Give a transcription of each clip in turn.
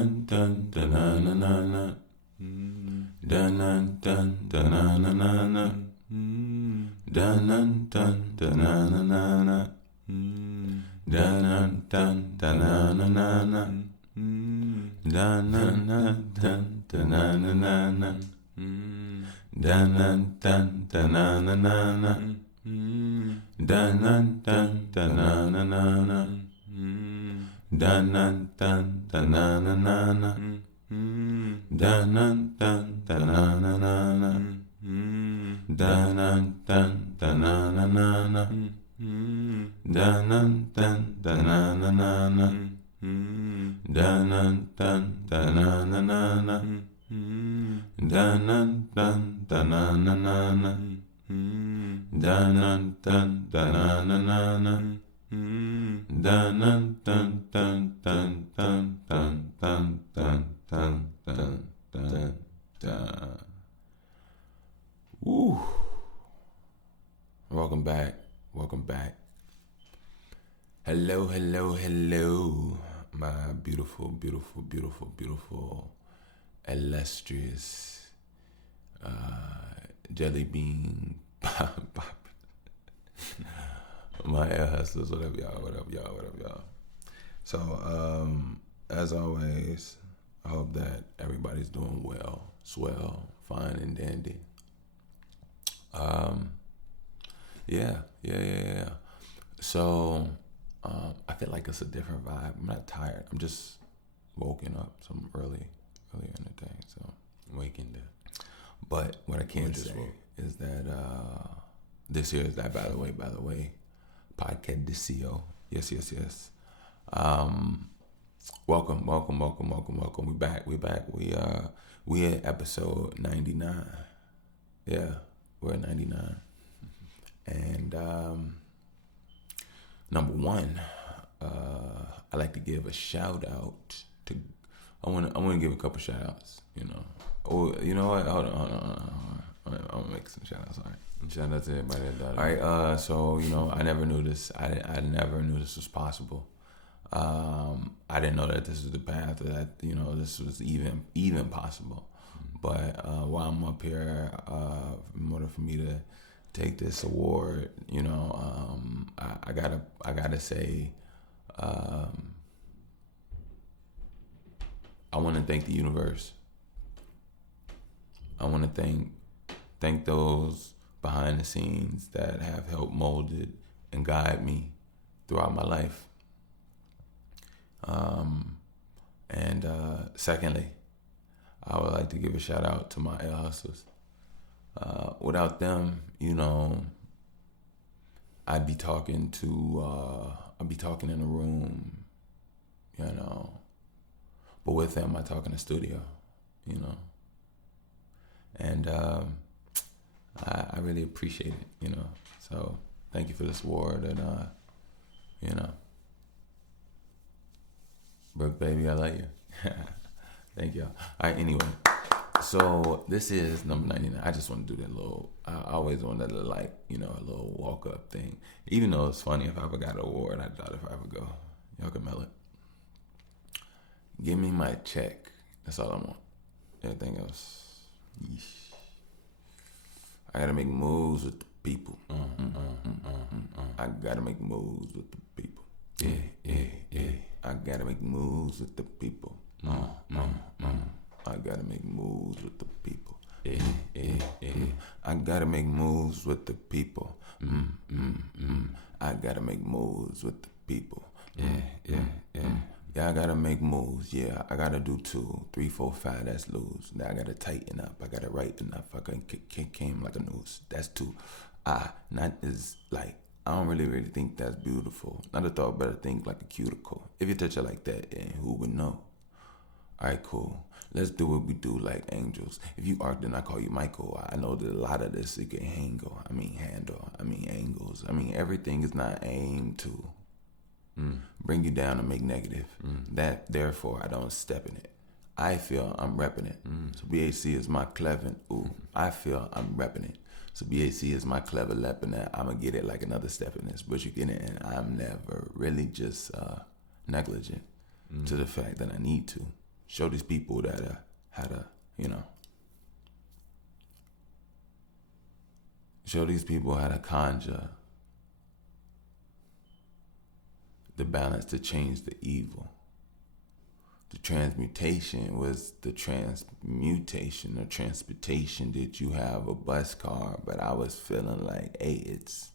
dun dun dun na na na na. Dun dun dun dun na na na na. Dun dun dun dun na na na na. Dun dun dun dun na na na na. Dun dun dun dun dun na na na na. Dun dun dun dun na na na na. Dun dun dun dun na na na na. Dun dun dun dun na na na na. Dun dun dun dun na na na na. Dun dun dun dun na na na na. Dun dun dun dun na na na na. Dun dun dun dun na na na na. Dun dun dun dun na na na na. Dun dun dun dun na na na na. Dun dun dun dun dun dun dun dun dun dun dun dun dun. Woo. Welcome back. Welcome back. Hello, hello, hello, my beautiful, beautiful, beautiful, beautiful, illustrious jelly bean pop. My air hustlers, what up, y'all. So, as always, I hope that everybody's doing well, swell, fine, and dandy. Yeah. So, I feel like it's a different vibe. I'm not tired. I'm just woken up some earlier in the day, so I'm waking up. But what I can say is that this here is that. By the way, podcast DCO. Yes. Welcome. We back. We at episode 99. Yeah, we're at 99. And number one, I like to give a shout out to. I want to give a couple shout outs. Oh, you know what? Hold on. I'm gonna make some shout outs. All right. Shout out to everybody that died. All right. So I never knew this. I never knew this was possible. I didn't know that this was the path. That this was even possible. But while I'm up here, in order for me to take this award, I gotta say, I want to thank the universe. I want to thank those behind the scenes that have helped molded and guide me throughout my life. And secondly, I would like to give a shout out to my air hustlers. Without them, I'd be talking in a room, but with them, I talk in the studio, and I really appreciate it, So thank you for this award, and Brooke, baby, I love you. Thank y'all. All right, anyway. So this is number 99. I just want to do that little. I always wanted to a little walk up thing. Even though it's funny, if I ever got an award, I doubt if I ever go. Y'all can mail it. Give me my check. That's all I want. Everything else, yeesh. I gotta make moves with the people. I gotta make moves with the people. Yeah. I gotta make moves with the people. I gotta make moves with the people. I gotta make moves with the people. I gotta make moves with the people. Yeah, I gotta make moves. Yeah, I gotta do 2, 3, 4, 5. That's loose. Now I gotta tighten up. I gotta righten up. I came like a noose. That's 2. I don't really think that's beautiful. Not a thought, but I think like a cuticle. If you touch it like that, then who would know? Alright, cool. Let's do what we do like angels. If you arc, then I call you Michael. I know that a lot of this it can handle. Angles. Everything is not aimed to bring you down and make negative. That, therefore, I don't step in it. I feel I'm repping it. So BAC is my clever. I feel I'm repping it. So BAC is my clever lepping that I'm going to get it like another step in this. But you get it, and I'm never really just negligent to the fact that I need to. Show these people that how to, show these people how to conjure the balance to change the evil. The transmutation was the transmutation or transportation that you have a bus car, but I was feeling like, hey, it's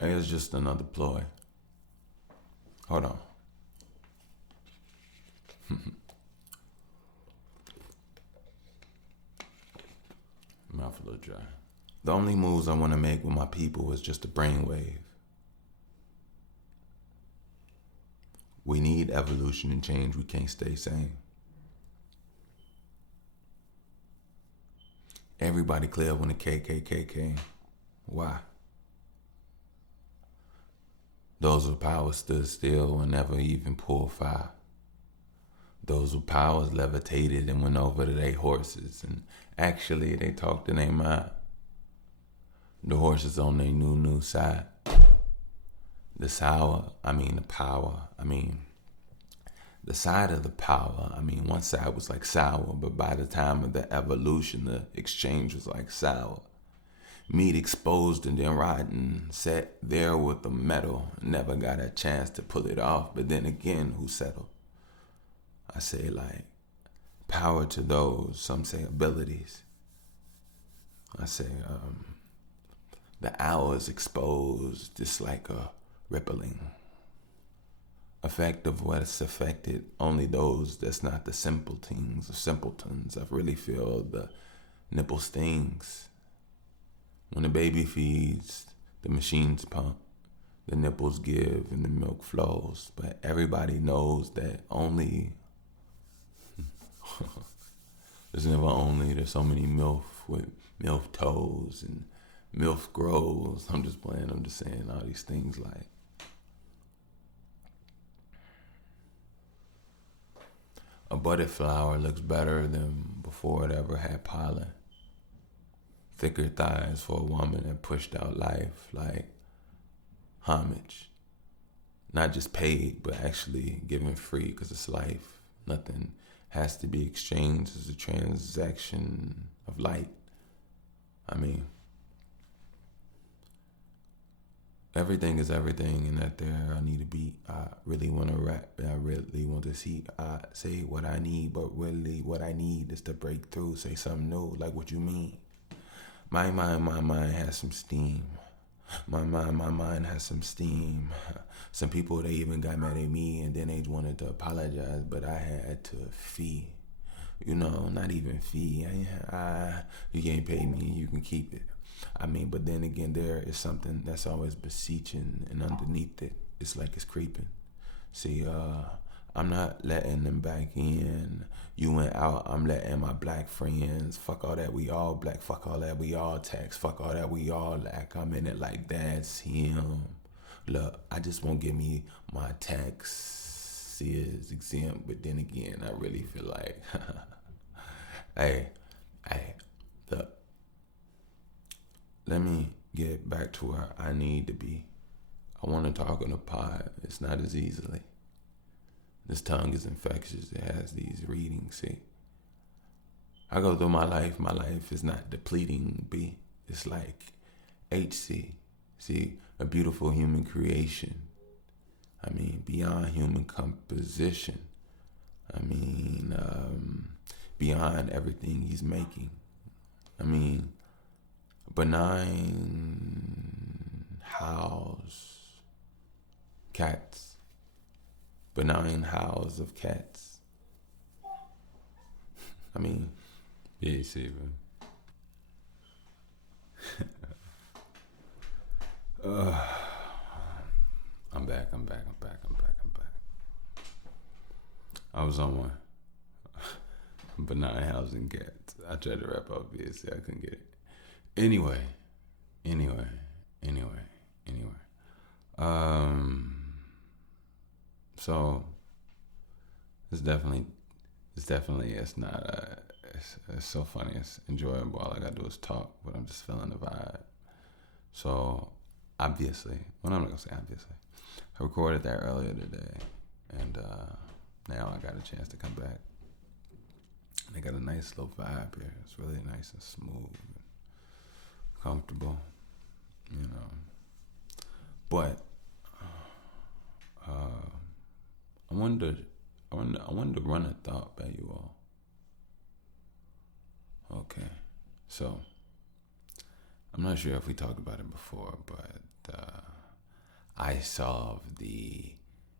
just another ploy. Hold on. Mouth a little dry. The only moves I want to make with my people is just a brainwave. We need evolution and change. We can't stay same. Everybody clear when the KKK came. Why? Those with power stood still and never even pulled fire. Those with powers levitated and went over to their horses, and actually they talked in their mind. The horses on their new side. The side of the power, one side was like sour, but by the time of the evolution, the exchange was like sour. Meat exposed and then rotten, sat there with the metal, never got a chance to pull it off, but then again, who settled? I say like, power to those, some say abilities. I say, the hours exposed, just like a rippling effect of what's affected only those that's not the simpletons or simpletons. I really feel the nipple stings. When the baby feeds, the machines pump, the nipples give and the milk flows. But everybody knows that only, there's never only, there's so many MILF with MILF toes and MILF grows. I'm just playing, I'm just saying all these things like, a budded flower looks better than before it ever had pollen. Thicker thighs for a woman that pushed out life like homage. Not just paid, but actually given free because it's life. Nothing has to be exchanged as a transaction of light. Everything is everything, and that there I need to be. I really want to rap. I really want to see. I say what I need, but really what I need is to break through. Say something new, like what you mean. My mind has some steam. My mind has some steam. Some people, they even got mad at me, and then they wanted to apologize, but I had to fee. Not even fee. You can't pay me. You can keep it. But then again, there is something that's always beseeching, and underneath it, it's like it's creeping. See, I'm not letting them back in. You went out, I'm letting my black friends. Fuck all that, we all black. Fuck all that, we all tax. Fuck all that, we all lack. I'm in it like that's him. Look, I just won't give me my tax is exempt, but then again, I really feel like, hey, look. Let me get back to where I need to be. I want to talk on the pod. It's not as easily. This tongue is infectious. It has these readings. See, I go through my life. My life is not depleting. B. It's like HC. See, a beautiful human creation. Beyond human composition. Beyond everything he's making. Benign house cats. Benign house of cats. Yeah, you see, bro. I'm back. I was on one. Benign housing cats. I tried to wrap up this. I couldn't get it. Anyway. So it's so funny. It's enjoyable. All I gotta do is talk, but I'm just feeling the vibe. So I'm not gonna say obviously. I recorded that earlier today, now I got a chance to come back. They got a nice slow vibe here. It's really nice and smooth, and comfortable, you know. But I wanted to run a thought by you all. Okay, so I'm not sure if we talked about it before, but I solved the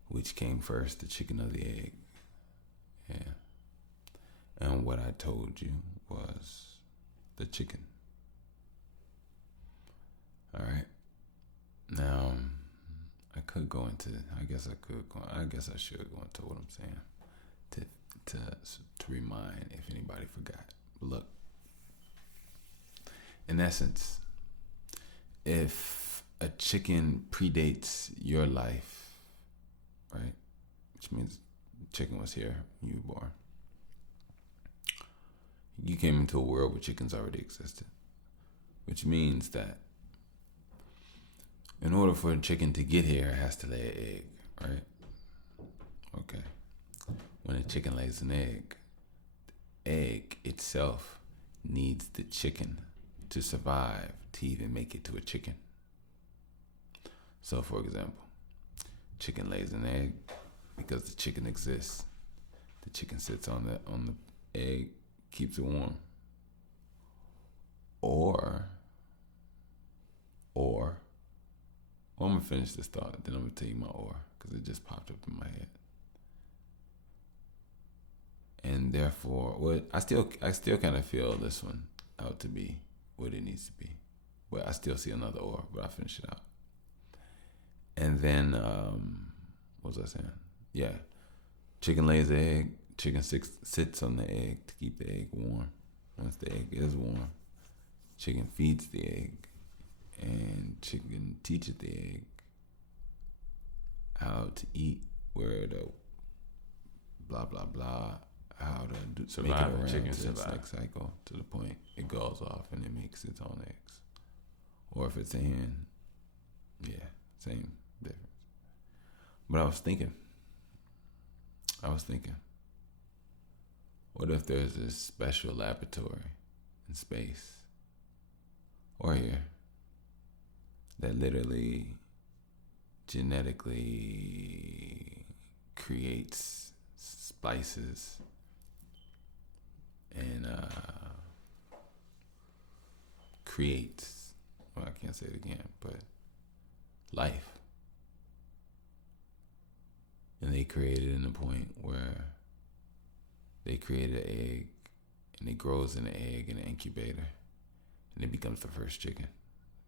which came first, the chicken or the egg. Yeah. And what I told you was the chicken. All right. Now, I guess I should go into what I'm saying to remind if anybody forgot. But look, in essence, if a chicken predates your life, right, which means chicken was here when you were born, you came into a world where chickens already existed, which means that in order for a chicken to get here, it has to lay an egg, right? Okay. When a chicken lays an egg, the egg itself needs the chicken to survive to even make it to a chicken. So, for example, chicken lays an egg because the chicken exists. The chicken sits on the egg, keeps it warm. Or I'm gonna finish this thought, then I'm gonna tell you my or, because it just popped up in my head. And therefore, I still kind of feel this one out to be what it needs to be, but I still see another or, but I'll finish it out. And then, what was I saying? Yeah, chicken lays the egg. Chicken sits on the egg to keep the egg warm. Once the egg is warm, chicken feeds the egg, and chicken teaches the egg how to eat, where to blah blah blah, how to survive make it around chicken to its next cycle, to the point it goes off and it makes its own eggs. Or if it's a hen, yeah, same difference. But I was thinking, what if there's a special laboratory in space or here that literally genetically creates spices and creates, well, I can't say it again, but life. And they created in a point where they created an egg, and it grows in an egg in an incubator, and it becomes the first chicken,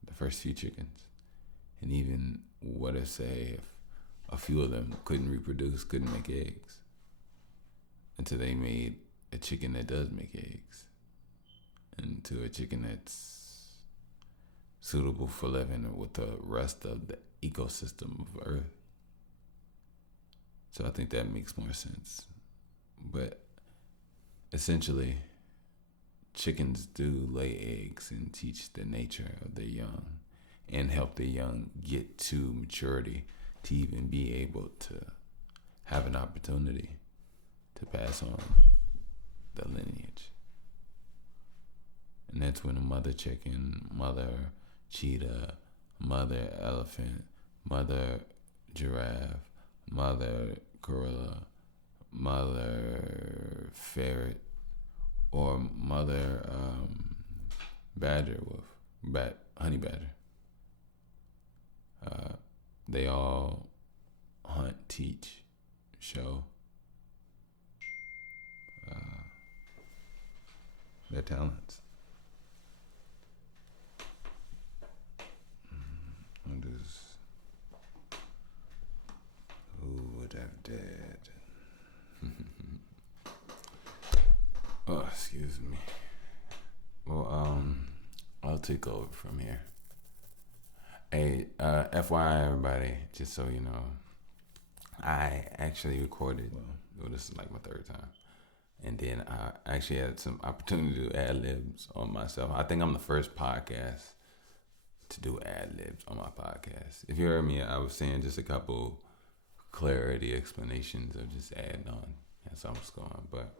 the first few chickens. And even what if, say, if a few of them couldn't reproduce, couldn't make eggs, until they made a chicken that does make eggs, into a chicken that's suitable for living with the rest of the ecosystem of Earth. So I think that makes more sense. But essentially, chickens do lay eggs and teach the nature of their young and help the young get to maturity to even be able to have an opportunity to pass on the lineage. And that's when a mother chicken, mother cheetah, mother elephant, mother giraffe, mother gorilla, mother ferret, or mother badger honey badger. They all hunt, teach, show their talents. Who would have dared? Oh, excuse me. Well, I'll take over from here. Hey, FYI, everybody, just so you know, I actually recorded. Well, this is like my third time, and then I actually had some opportunity to do ad libs on myself. I think I'm the first podcast to do ad libs on my podcast. If you heard me, I was saying just a couple clarity explanations of just adding on as I was going. But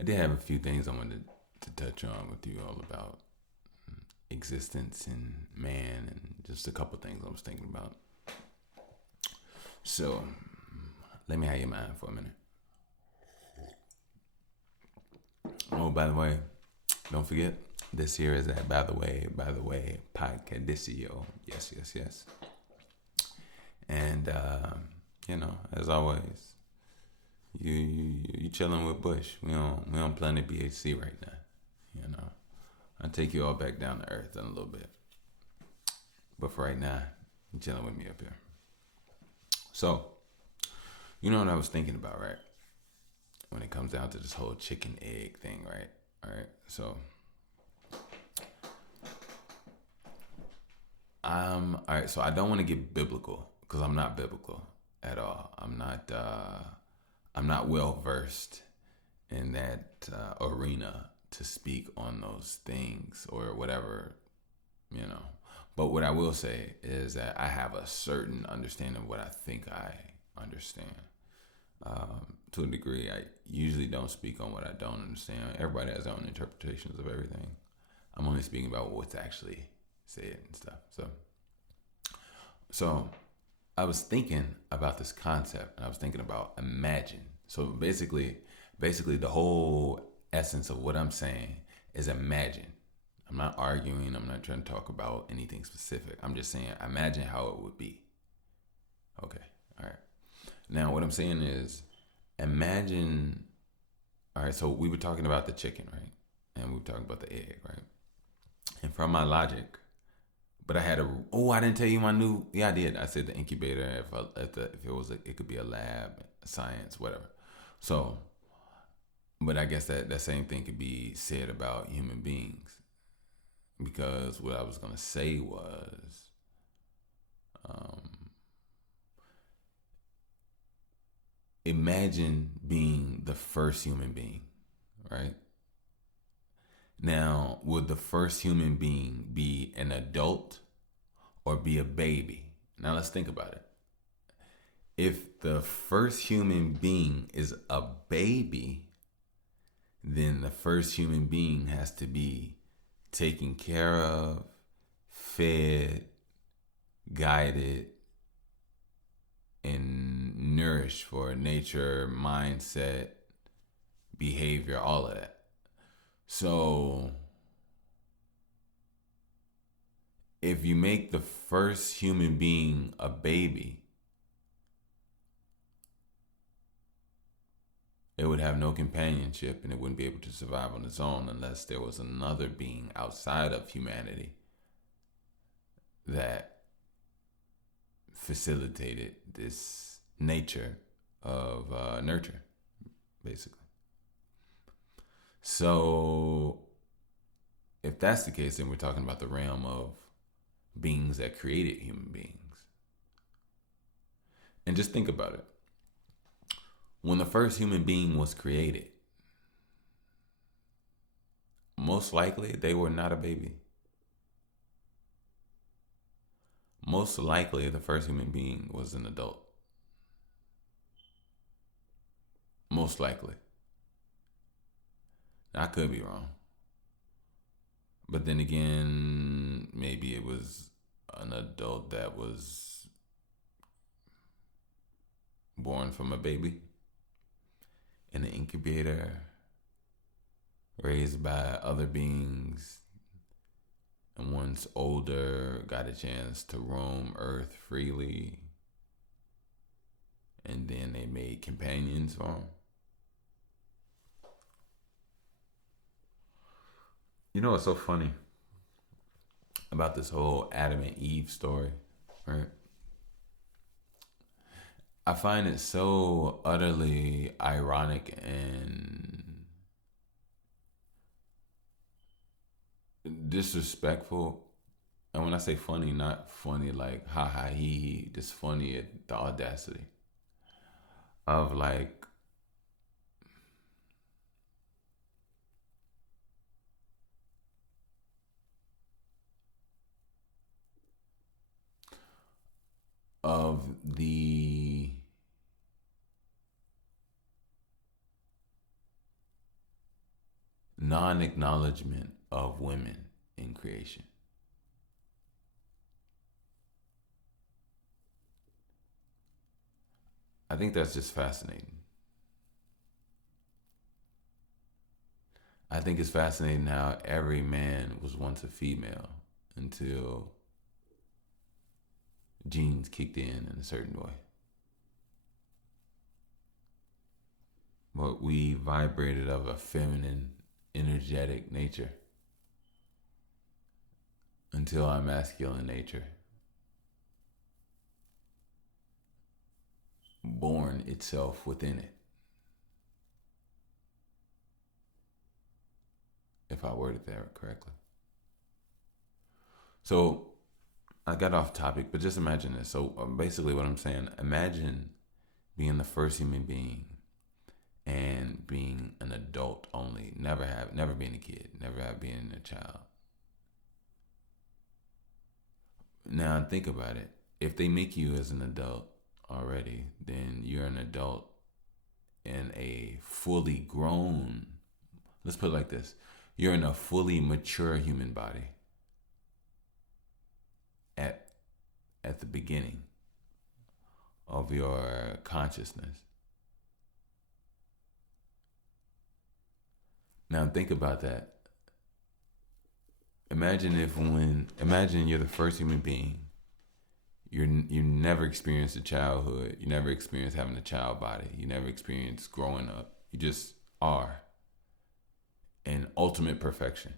I did have a few things I wanted to touch on with you all about existence and man, and just a couple things I was thinking about. So let me have your mind for a minute. Oh, by the way, don't forget, this here is a by the way, podcastisio. Yes. And as always, you chilling with Bush. We on Planet BHC right now. I'll take you all back down to earth in a little bit. But for right now, you're chilling with me up here. So, you know what I was thinking about, right? When it comes down to this whole chicken egg thing, right? All right. So, all right. So I don't want to get biblical because I'm not biblical at all. I'm not well versed in that arena to speak on those things or whatever, But what I will say is that I have a certain understanding of what I think I understand. To a degree, I usually don't speak on what I don't understand. Everybody has their own interpretations of everything. I'm only speaking about what's actually said and stuff. So I was thinking about this concept, and I was thinking about imagine. So basically the whole essence of what I'm saying is imagine. I'm not arguing. I'm not trying to talk about anything specific. I'm just saying imagine how it would be. Okay. All right. Now what I'm saying is imagine. All right. So we were talking about the chicken, right? And we were talking about the egg, right? And from my logic, but I had I didn't tell you my new. Yeah, I did. I said the incubator. If it was it could be a lab, science, whatever. So, but I guess that same thing could be said about human beings, because what I was gonna say was, imagine being the first human being, right? Now, would the first human being be an adult or be a baby? Now let's think about it. If the first human being is a baby, then the first human being has to be taken care of, fed, guided, and nourished for nature, mindset, behavior, all of that. So if you make the first human being a baby, it would have no companionship and it wouldn't be able to survive on its own unless there was another being outside of humanity that facilitated this nature of nurture, basically. So if that's the case, then we're talking about the realm of beings that created human beings. And just think about it. When the first human being was created, most likely they were not a baby. Most likely the first human being was an adult. Most likely. I could be wrong. But then again, maybe it was an adult that was born from a baby in an incubator, raised by other beings, and once older, got a chance to roam Earth freely, and then they made companions for him. You know what's so funny about this whole Adam and Eve story, right? I find it so utterly ironic and disrespectful. And when I say funny, not funny like ha ha he he, just funny at the audacity of like of the non-acknowledgement of women in creation. I think that's just fascinating. I think it's fascinating how every man was once a female until genes kicked in a certain way. But we vibrated of a feminine, energetic nature until our masculine nature born itself within it. If I worded that correctly. So I got off topic, but just imagine this. So basically, what I'm saying, imagine being the first human being and being an adult only, never being a kid, never being a child. Now think about it. If they make you as an adult already, then you're an adult in a fully grown, let's put it like this, you're in a fully mature human body at the beginning of your consciousness. Now think about that. Imagine you're the first human being. You never experienced a childhood. You never experienced having a child body. You never experienced growing up. You just are in ultimate perfection.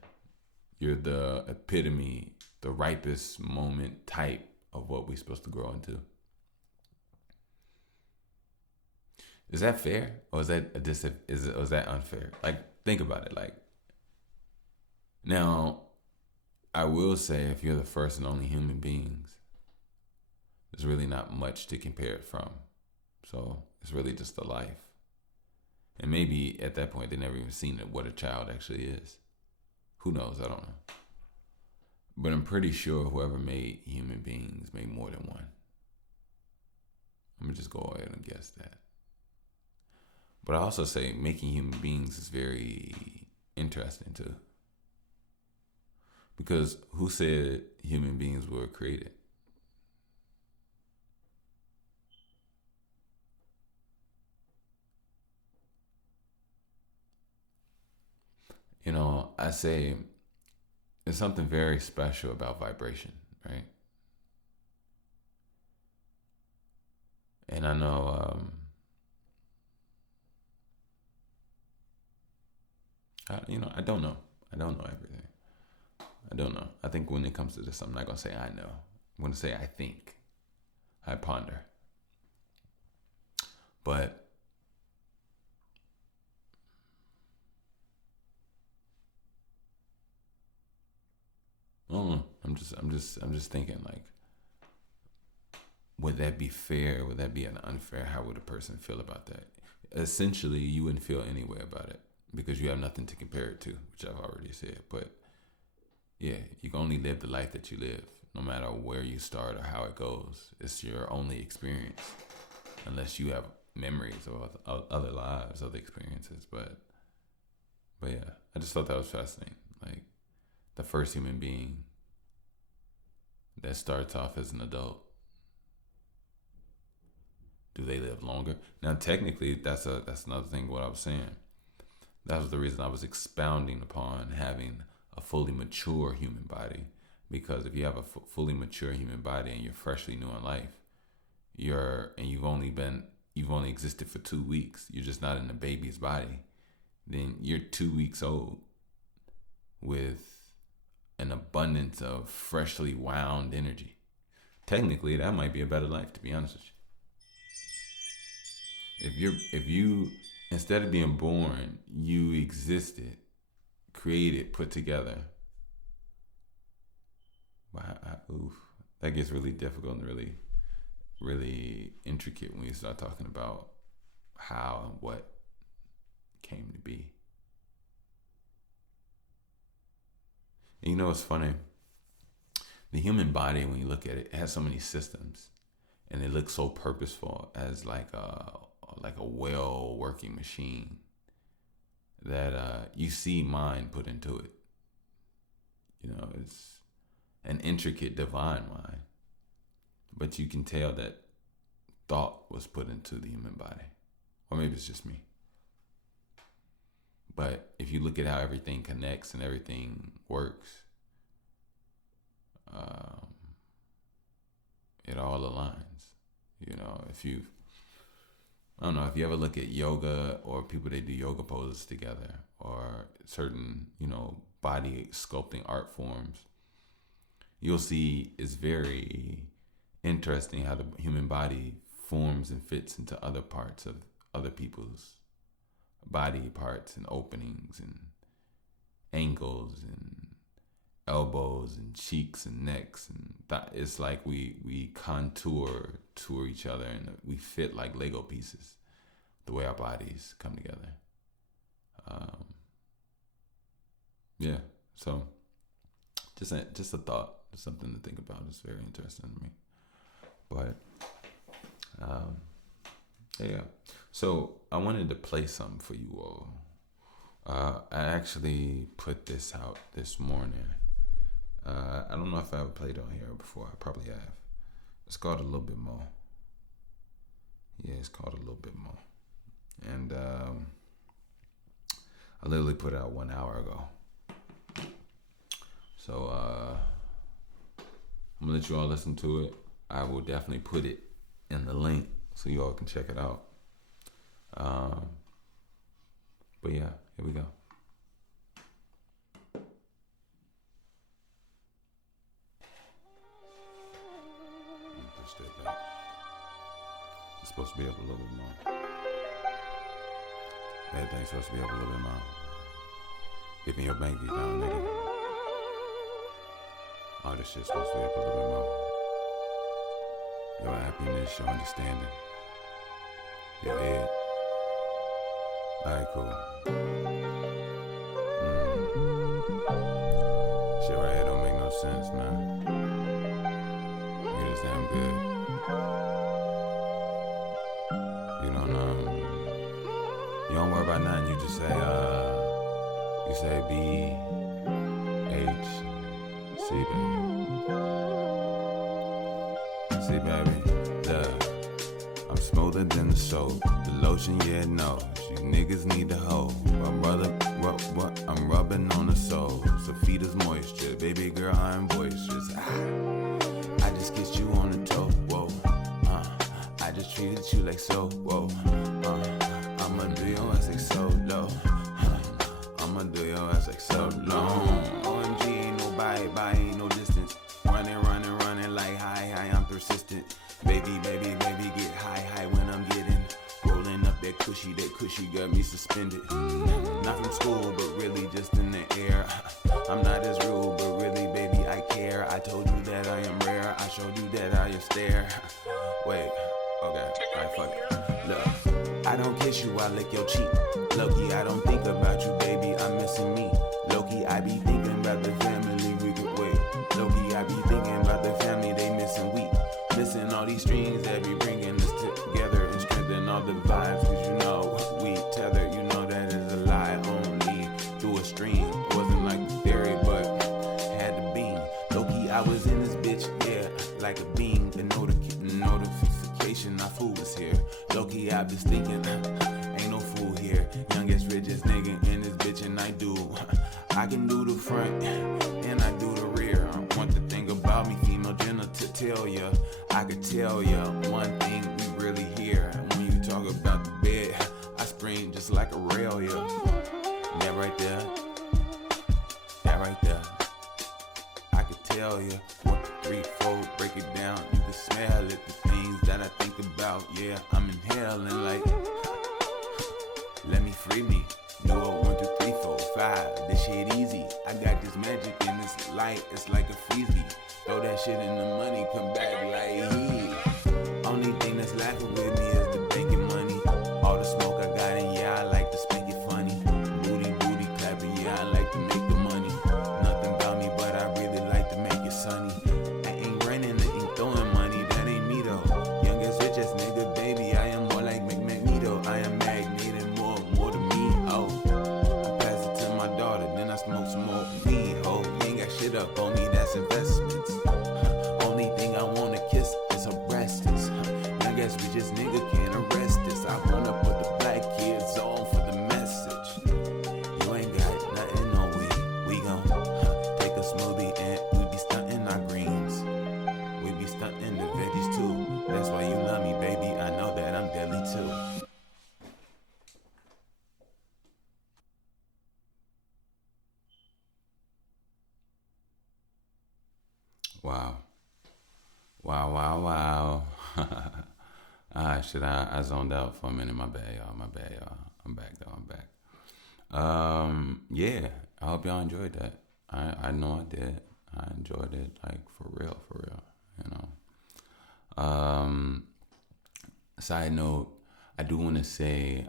You're the epitome, the ripest moment type of what we're supposed to grow into. Is that fair, or is that is that unfair? Like, think about it. Like, now, I will say, if you're the first and only human beings, there's really not much to compare it from. So it's really just a life. And maybe at that point they never even seen what a child actually is. Who knows? I don't know. But I'm pretty sure whoever made human beings made more than one. I'm gonna just go ahead and guess that. But I also say making human beings is very interesting too. Because who said human beings were created? You know, I say there's something very special about vibration, right? And I know, I don't know. I don't know everything. I don't know. I think when it comes to this, I'm not going to say I know. I'm going to say I think. I ponder. But I don't know. I'm just thinking, like, would that be fair? Would that be an unfair? How would a person feel about that? Essentially, you wouldn't feel any way about it because you have nothing to compare it to, which I've already said. But yeah, you can only live the life that you live, no matter where you start or how it goes. It's your only experience, unless you have memories of other lives, other experiences. But yeah, I just thought that was fascinating. Like, the first human being that starts off as an adult, do they live longer? Now, technically, that's another thing. What I was saying, that was the reason I was expounding upon having a fully mature human body, because if you have a fully mature human body and you're freshly new in life, you've only existed for 2 weeks. You're just not in a baby's body. Then you're 2 weeks old with an abundance of freshly wound energy. Technically, that might be a better life, to be honest with you. If you instead of being born, you existed, created, put together. Oof, that gets really difficult and really, really intricate when you start talking about how and what came to be. And you know what's funny? The human body, when you look at it, it has so many systems, and it looks so purposeful as like a well working machine. that you see mind put into it. It's an intricate divine mind, but you can tell that thought was put into the human body. Or maybe it's just me. But if you look at how everything connects and everything works, it all aligns. If you ever look at yoga or people that do yoga poses together or certain, body sculpting art forms, you'll see it's very interesting how the human body forms and fits into other parts of other people's body parts and openings and angles and elbows and cheeks and necks, and it's like we contour to each other and we fit like Lego pieces the way our bodies come together. So just a thought, just something to think about. It's very interesting to me. But so I wanted to play something for you all. I actually put this out this morning. I don't know if I ever played on here before. I probably have. It's called A Little Bit More. Yeah, it's called A Little Bit More. And I literally put it out 1 hour ago. So I'm going to let you all listen to it. I will definitely put it in the link so you all can check it out. But yeah, here we go. Push that back. It's supposed to be up a little bit more. Everything's supposed to be up a little bit more. Give me your bank account, nigga. All this shit's supposed to be up a little bit more. Your happiness, your understanding, your head. Alright, cool. Shit right here don't make no sense, man. It is damn good. You don't worry about nothing. You just say B H C, baby. See, baby, look, I'm smoother than the soap. The lotion, yeah, no. You niggas need to hold. My brother, I'm rubbing on the soul. So feed us moisture, baby girl, I'm boisterous. I just kissed you on the toe, whoa. I just treated you like so, whoa. I'ma do your ass like so low. I'ma do your ass like so long. OMG, ain't nobody, ain't no distance. Running like high, I'm persistent. Baby, get high when I'm getting. Rolling up that cushy got me suspended. Not from school, but really just in the air. I'm not as rude, but really, baby, I care. I told you that I am rare. I showed you that I am stare. Wait, okay, alright, fuck it. Look, I don't kiss you, I lick your cheek. Low-key, I don't think about you, baby, I'm missing me. Low-key, I be thinking about the family we could wait. Low-key, I be thinking about the family they missing we. Missing all these strings that be bringing us together and strengthen all the vibes. Cause you know we tether, you know that is a lie. Only through a stream. Wasn't like the theory, but had the beam. Low-key, I was in this bitch, yeah, like a beam. The notification, our food was here. Low-key, I was thinking, ain't no fool here. Youngest, richest nigga in this bitch, and I can do the front and I do the rear. One thing about me, female genitalia, I could tell ya one thing we really hear. When you talk about the bed, I scream just like a rail, yeah. That right there, I could tell ya 1, 2, 3, 4, break it down. You can smell it, the things that I think about, yeah. I'm inhaling like, let me free me. Do a 1, 2, 3, 4, 5. This shit easy. I got this magic in this light. It's like a frisbee. Throw that shit in the money, come back like he. Only thing that's lacking with me is the banking money. All the smoke I got in, yeah, I like to spank it funny. Booty clapping, yeah, I like to make the money. Nothing about me, but I really like to make it sunny. I ain't running, I ain't throwing money, that ain't me though. Youngest, richest nigga, baby, I am more like Magneto. I am magnetic more to me, oh. Wow, wow, wow. Shit, I zoned out for a minute. My bad, y'all. My bad, y'all. I'm back, though. I'm back. Yeah. I hope y'all enjoyed that. I know I did. I enjoyed it, like, for real, you know. Side note, I do want to say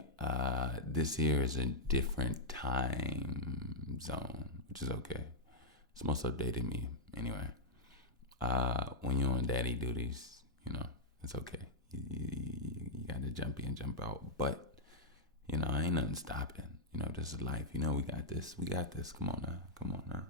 this year is a different time zone, which is okay. It's most updated me, anyway. When you're on daddy duties, you know, it's okay. You got to jump in, jump out. But, you know, ain't nothing stopping. You know, this is life. You know, we got this. We got this. Come on now. Come on now.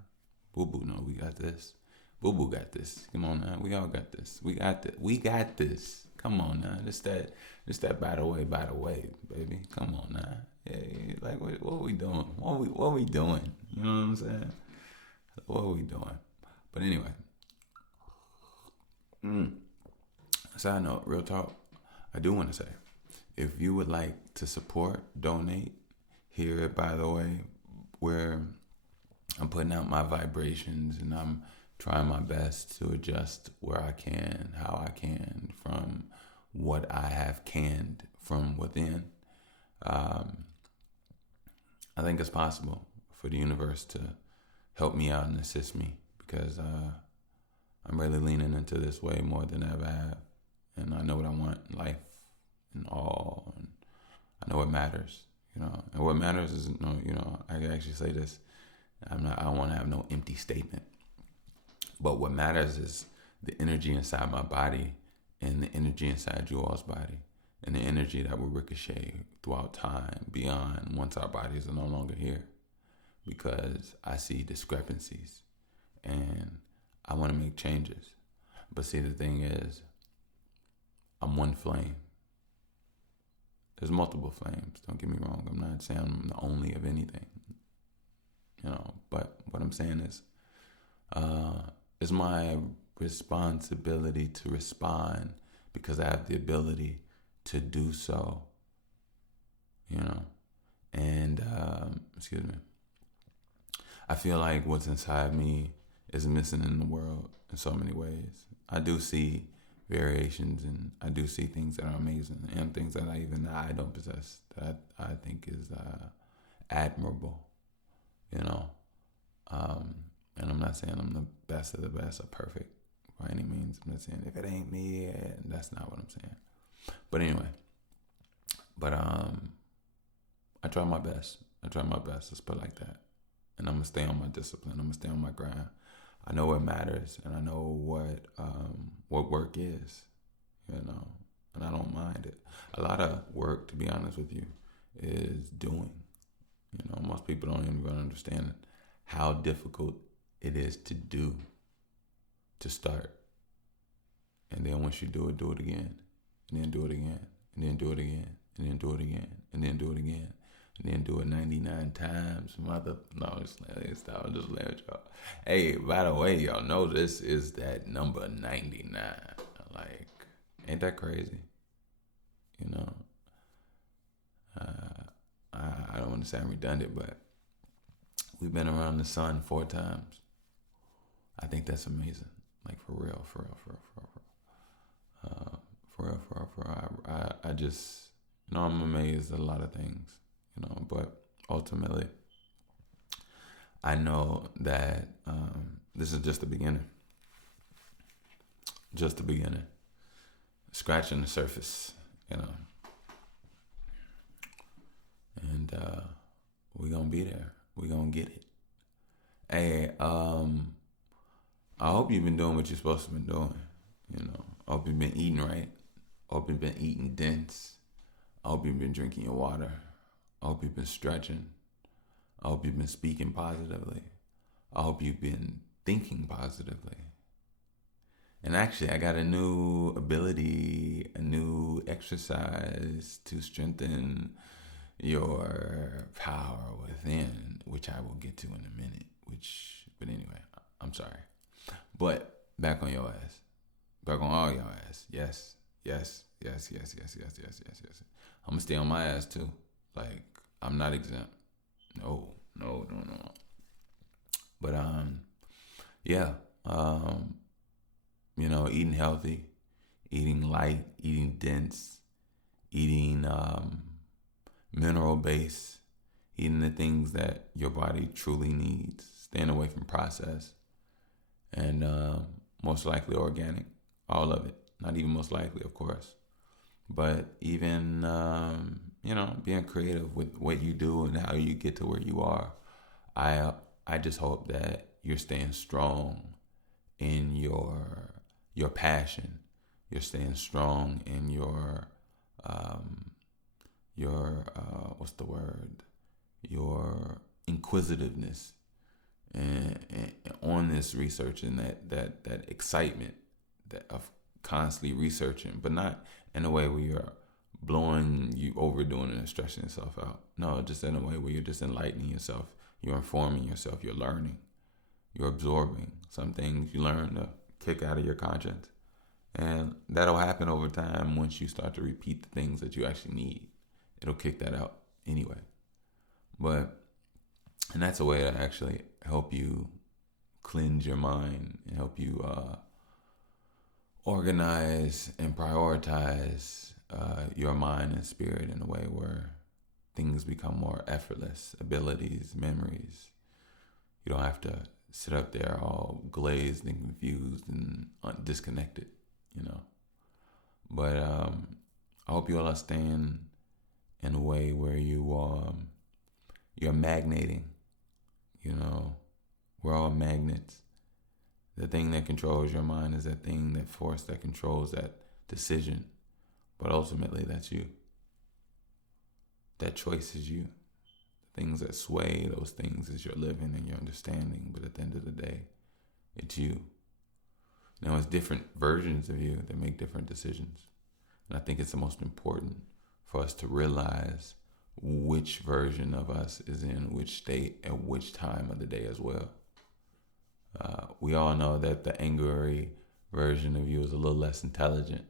Boo Boo, no, we got this. Boo Boo got this. Come on now. We all got this. We got this. We got this. Come on now. Just that by the way, baby. Come on now. Yeah, like what we doing? What we doing? You know what I'm saying? What are we doing? But anyway. Side note, real talk. I do want to say, if you would like to support, donate, hear it by the way, where I'm putting out my vibrations and I'm trying my best to adjust where I can, how I can, from what I have canned from within. I think it's possible for the universe to help me out and assist me because I'm really leaning into this way more than I ever have. And I know what I want in life and all. And I know what matters, you know. And what matters is, I can actually say this. I don't want to have no empty statement. But what matters is the energy inside my body and the energy inside you all's body and the energy that will ricochet throughout time beyond once our bodies are no longer here. Because I see discrepancies and I want to make changes. But see, the thing is, I'm one flame. There's multiple flames. Don't get me wrong. I'm not saying I'm the only of anything. You know, but what I'm saying is, it's my responsibility to respond because I have the ability to do so. You know, and excuse me. I feel like what's inside me is missing in the world in so many ways. I do see variations and I do see things that are amazing and things that I don't possess that I think is admirable, you know. And I'm not saying I'm the best of the best or perfect by any means. I'm not saying if it ain't me, that's not what I'm saying. But anyway, I try my best. Let's put it like that. And I'm gonna stay on my discipline. I'm gonna stay on my grind. I know what matters, and I know what work is, you know, and I don't mind it. A lot of work, to be honest with you, is doing. You know, most people don't even really understand how difficult it is to do, to start, and then once you do it again, and then do it again, and then do it again, and then do it again, and then do it again. And then do it 99 times. No, just let y'all. Hey, by the way, y'all know this is that number 99. Like, ain't that crazy? You know, I don't want to sound redundant, but we've been around the sun 4 times. I think that's amazing. Like, for real. I just, I'm amazed at a lot of things. You know, but ultimately, I know that this is just the beginning. Just the beginning. Scratching the surface, you know. And we're going to be there. We're going to get it. Hey, I hope you've been doing what you're supposed to be doing. You know, I hope you've been eating right. I hope you've been eating dense. I hope you've been drinking your water. I hope you've been stretching. I hope you've been speaking positively. I hope you've been thinking positively. And actually, I got a new ability, a new exercise to strengthen your power within, which I will get to in a minute. But anyway, I'm sorry. But back on your ass. Back on all your ass. Yes. I'm going to stay on my ass too. Like, I'm not exempt. No. But, yeah. eating healthy, eating light, eating dense, eating mineral based, eating the things that your body truly needs, staying away from processed, and most likely organic, all of it. Not even most likely, of course, but even being creative with what you do and how you get to where you are. I just hope that you're staying strong in your passion. You're staying strong in what's the word? Your inquisitiveness and on this research and that excitement of constantly researching, but not in a way where you're overdoing it and stressing yourself out. No, just in a way where you're just enlightening yourself, you're informing yourself, you're learning, you're absorbing some things you learn to kick out of your conscience. And that'll happen over time once you start to repeat the things that you actually need. It'll kick that out anyway. And that's a way to actually help you cleanse your mind and help you organize and prioritize your mind and spirit in a way where things become more effortless, abilities, memories. You don't have to sit up there all glazed and confused and disconnected, But I hope you all are staying in a way where you're magnating. We're all magnets. The thing that controls your mind is that force that controls that decision. But ultimately, that's you. That choice is you. The things that sway those things is your living and your understanding. But at the end of the day, it's you. Now, it's different versions of you that make different decisions. And I think it's the most important for us to realize which version of us is in which state at which time of the day as well. We all know that the angry version of you is a little less intelligent.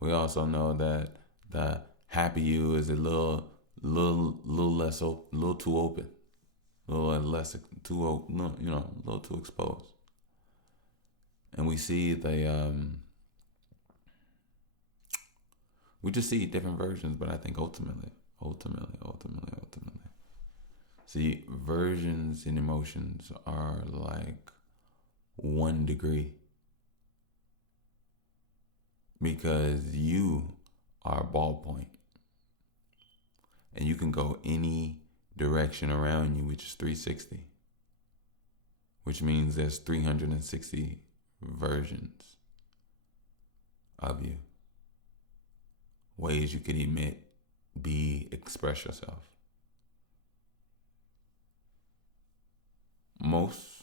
We also know that the happy you is a little less, a little too open, a little less too, a little too exposed. And we see we just see different versions, but I think ultimately, see, versions and emotions are like 1 degree. Because you are a ballpoint. And you can go any direction around you, which is 360. Which means there's 360 versions of you. Ways you could emit, be, express yourself. Most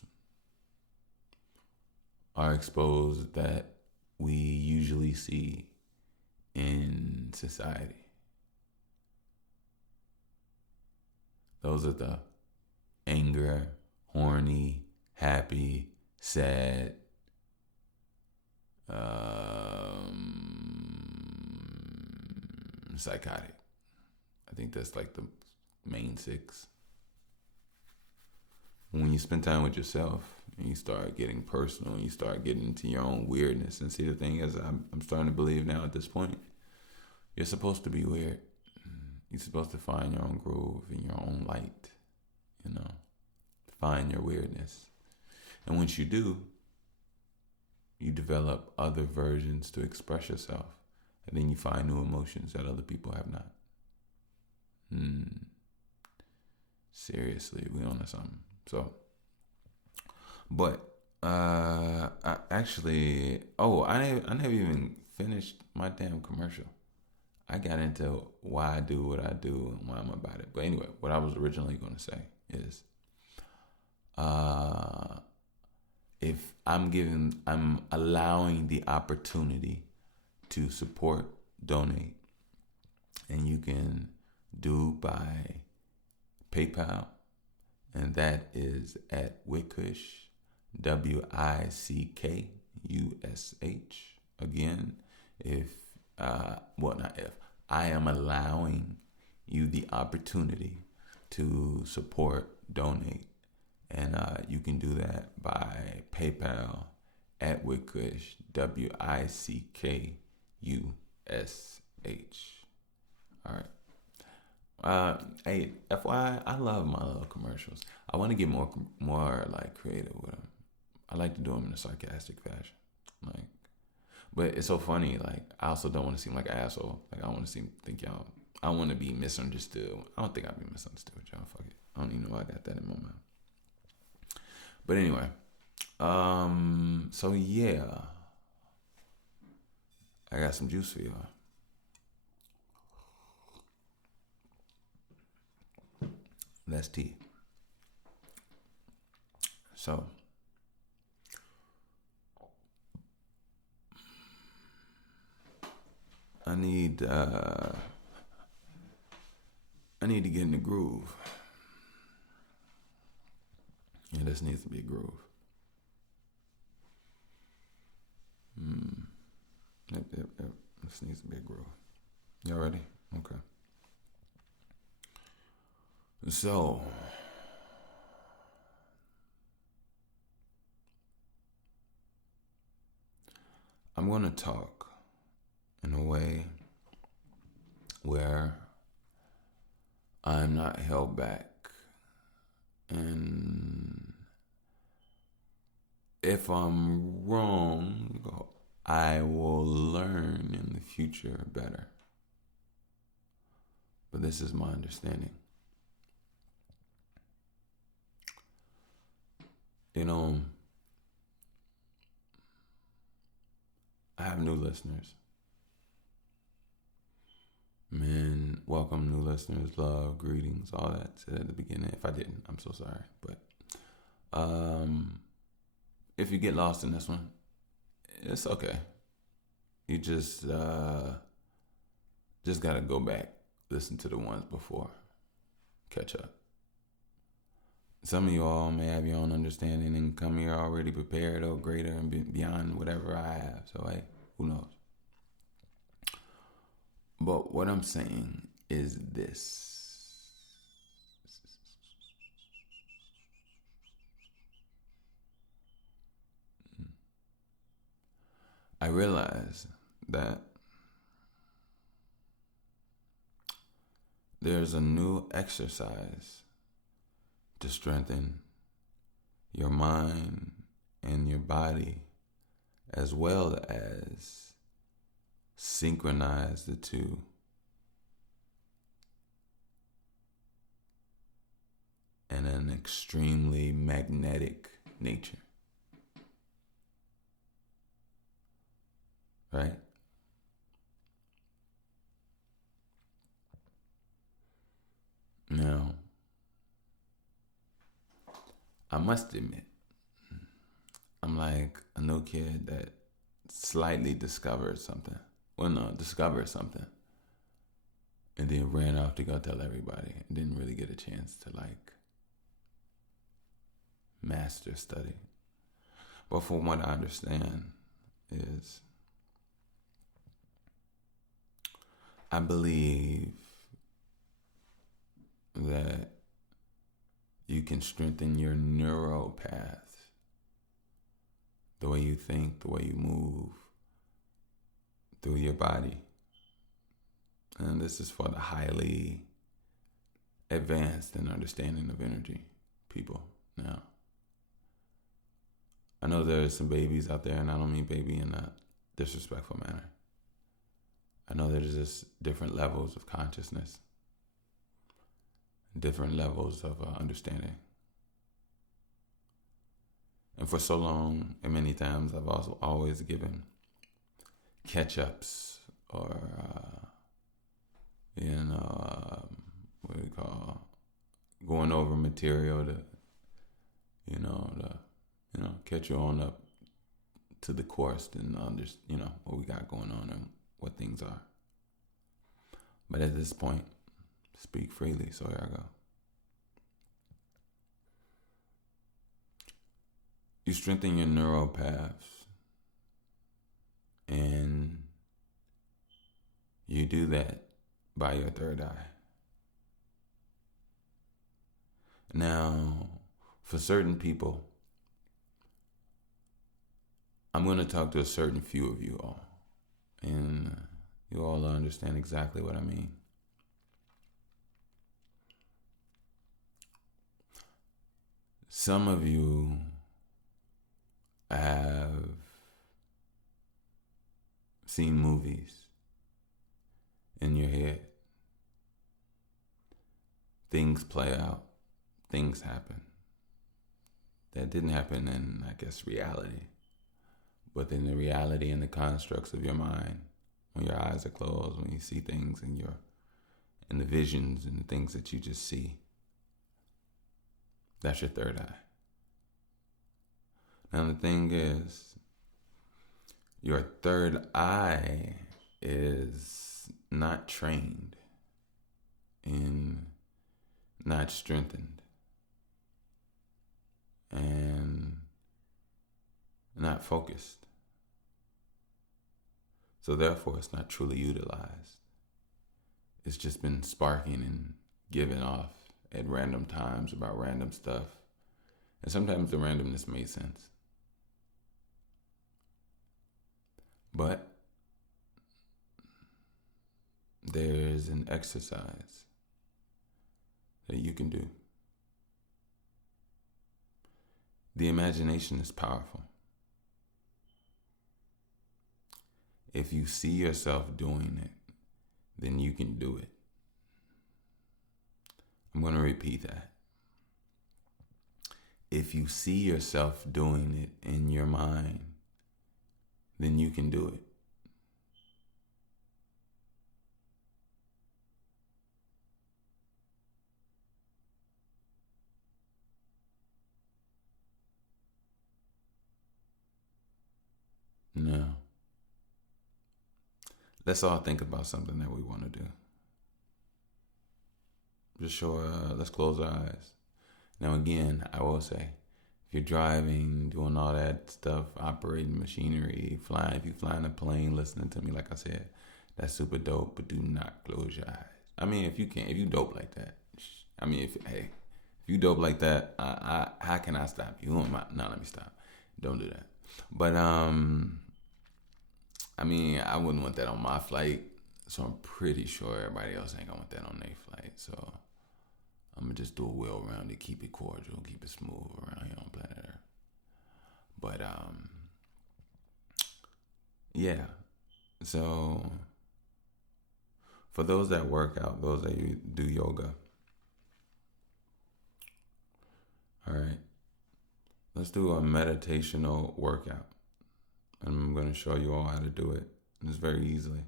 are exposed that we usually see in society. Those are the anger, horny, happy, sad, psychotic. I think that's like the main 6. When you spend time with yourself and you start getting personal and you start getting into your own weirdness, and see, the thing is, I'm starting to believe now at this point, you're supposed to be weird. You're supposed to find your own groove and your own light, find your weirdness. And once you do, you develop other versions to express yourself. And then you find new emotions that other people have not. Seriously, we on to something. So, but I never even finished my damn commercial. I got into why I do what I do and why I'm about it. But anyway, what I was originally going to say is, if I'm allowing the opportunity to support, donate, and you can do by PayPal, and that is at Wickush, WICKUSH. Again, I am allowing you the opportunity to support, donate, and you can do that by PayPal at Wickush, WICKUSH. All right. Hey, FYI, I love my little commercials. I want to get more like creative with them. I like to do them in a sarcastic fashion, like. But it's so funny. Like, I also don't want to seem like an asshole. Like, I want to think y'all. I want to be misunderstood. I don't think I'll be misunderstood with y'all. Fuck it. I don't even know why I got that in my mouth. But anyway, so yeah, I got some juice for y'all. That's tea. So, I need to get in the groove. Yeah, this needs to be a groove. Yep. This needs to be a groove. Y'all ready? Okay. So, I'm going to talk in a way where I'm not held back. And if I'm wrong, I will learn in the future better. But this is my understanding. You know, I have new listeners. Man, welcome new listeners, love, greetings, all that said at the beginning. If I didn't, I'm so sorry. But if you get lost in this one, it's okay. You just gotta go back, listen to the ones before, catch up. Some of you all may have your own understanding and come here already prepared or greater and beyond whatever I have. So, hey, who knows? But what I'm saying is this. I realize that there's a new exercise to strengthen your mind and your body, as well as synchronize the two. In an extremely magnetic nature. Right? Now, I must admit, I'm like a new kid that slightly discovered something. Well, no, discovered something. And then ran off to go tell everybody. And didn't really get a chance to like master study. But from what I understand is, I believe that you can strengthen your neural path, the way you think, the way you move through your body. And this is for the highly advanced in understanding of energy people. Now, I know there are some babies out there, and I don't mean baby in a disrespectful manner. I know there's just different levels of consciousness, different levels of understanding. And for so long, and many times, I've also always given catch-ups or, what do you call, going over material to, catch you on up to the course and what we got going on and what things are. But at this point, speak freely, so here I go. You strengthen your neural paths, and you do that by your third eye. Now, for certain people, I'm going to talk to a certain few of you all, and you all understand exactly what I mean. Some of you have seen movies in your head. Things play out, things happen. That didn't happen in, I guess, reality. But in the reality and the constructs of your mind, when your eyes are closed, when you see things in the visions and the things that you just see, that's your third eye. Now the thing is, your third eye is not trained and not strengthened and not focused. So therefore, it's not truly utilized. It's just been sparking and giving off at random times about random stuff. And sometimes the randomness made sense. But there's an exercise that you can do. The imagination is powerful. If you see yourself doing it, then you can do it. I'm going to repeat that. If you see yourself doing it in your mind, then you can do it. Now, let's all think about something that we want to do. Let's close our eyes. Now again, I will say, if you're driving, doing all that stuff, operating machinery, flying, if you're flying a plane, listening to me, like I said, that's super dope, but do not close your eyes. I mean, if you dope like that, if you dope like that, how can I stop you? Let me stop. Don't do that. But, I wouldn't want that on my flight, so I'm pretty sure everybody else ain't gonna want that on their flight, so I'm gonna just do a well-rounded, keep it cordial, keep it smooth around here on planet Earth. But yeah. So for those that work out, those that do yoga, all right, let's do a meditational workout. And I'm gonna show you all how to do it. And it's very easily.